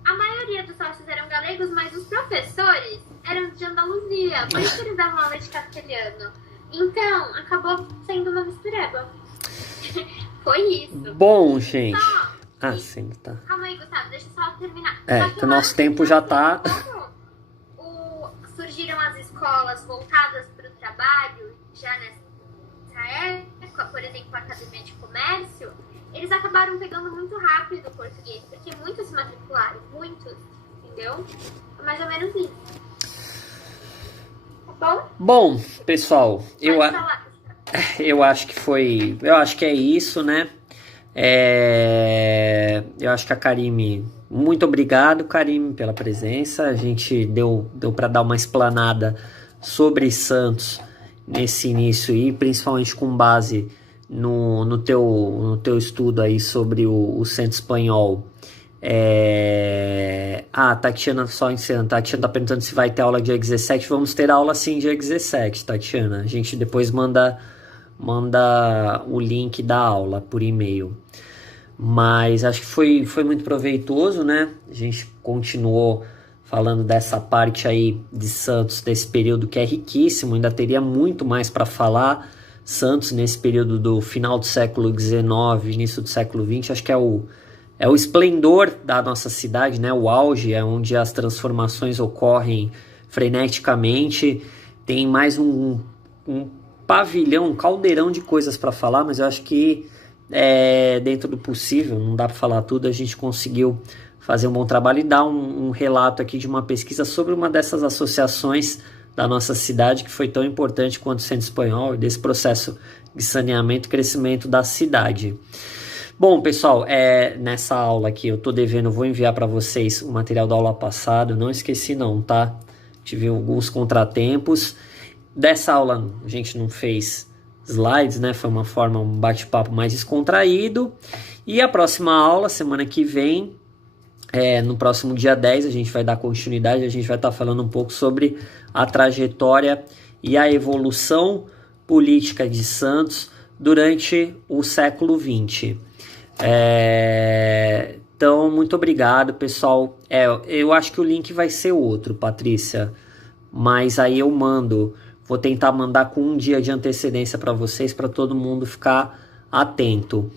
A maioria dos sócios eram galegos, mas os professores eram de Andaluzia. Por isso que eles davam aula de castelhano. Então, acabou sendo uma mistureba. Foi isso. Bom, gente. Só sim, tá. Calma aí, Gustavo, deixa eu só terminar. Que o nosso tempo já tá... Surgiram as escolas voltadas para o trabalho, já nessa época, por exemplo, a Academia de Comércio, eles acabaram pegando muito rápido o português, porque muitos se matricularam, muitos, entendeu? É mais ou menos isso. Tá bom? Bom, pessoal, eu acho que foi... Eu acho que é isso, né? Eu acho que a Karime... Muito obrigado, Karime, pela presença. A gente deu para dar uma explanada sobre Santos nesse início aí, principalmente com base no teu estudo aí sobre o Centro Espanhol. Tatiana, só encerrando, Tatiana tá perguntando se vai ter aula dia 17. Vamos ter aula sim dia 17, Tatiana. A gente depois manda o link da aula por e-mail. Mas acho que foi muito proveitoso, né? A gente continuou falando dessa parte aí de Santos, desse período que é riquíssimo, ainda teria muito mais para falar. Santos, nesse período do final do século XIX, início do século XX, acho que é o esplendor da nossa cidade, né? O auge, é onde as transformações ocorrem freneticamente. Tem mais um pavilhão, um caldeirão de coisas para falar, mas eu acho que dentro do possível, não dá para falar tudo, a gente conseguiu fazer um bom trabalho e dar um relato aqui de uma pesquisa sobre uma dessas associações da nossa cidade que foi tão importante quanto o Centro Espanhol e desse processo de saneamento e crescimento da cidade. Bom, pessoal, nessa aula aqui eu vou enviar para vocês o material da aula passada, não esqueci não, tá? Tive alguns contratempos. Dessa aula a gente não fez slides, né? Foi um bate-papo mais descontraído. E a próxima aula, semana que vem, no próximo dia 10, a gente vai dar continuidade, a gente vai estar falando um pouco sobre a trajetória e a evolução política de Santos durante o século XX. Então, muito obrigado, pessoal. Eu acho que o link vai ser outro, Patrícia, mas aí eu vou tentar mandar com um dia de antecedência para vocês, para todo mundo ficar atento.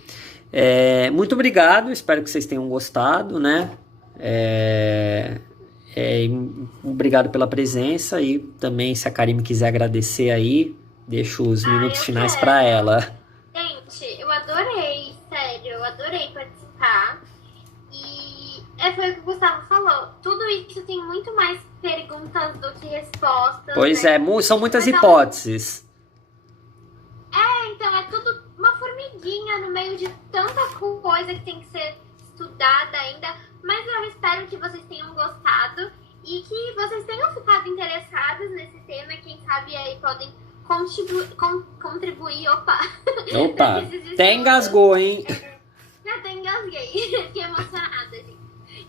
Muito obrigado, espero que vocês tenham gostado, né? Obrigado pela presença e também, se a Karime quiser agradecer aí, deixo os minutos finais para ela. Gente, eu adorei, sério, eu adorei participar. E foi o que o Gustavo falou, tudo isso tem muito mais perguntas do que respostas. Pois né? São muitas hipóteses. Então é tudo uma formiguinha no meio de tanta coisa que tem que ser estudada ainda. Mas eu espero que vocês tenham gostado e que vocês tenham ficado interessados nesse tema. Quem sabe aí podem contribuir. Opa! Até engasgou, hein? Até engasguei. Fiquei emocionada, gente.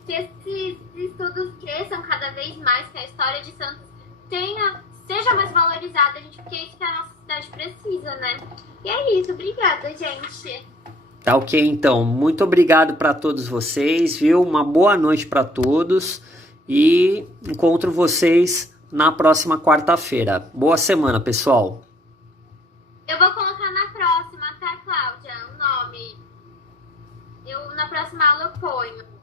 Que esses estudos cresçam cada vez mais, que a história de Santos seja mais valorizada, gente, porque é isso que a nossa cidade precisa, né? E é isso, obrigada, gente. Tá ok, então. Muito obrigado para todos vocês, viu? Uma boa noite para todos e encontro vocês na próxima quarta-feira. Boa semana, pessoal. Eu vou colocar na próxima, tá, Cláudia? O nome. Na próxima aula eu ponho.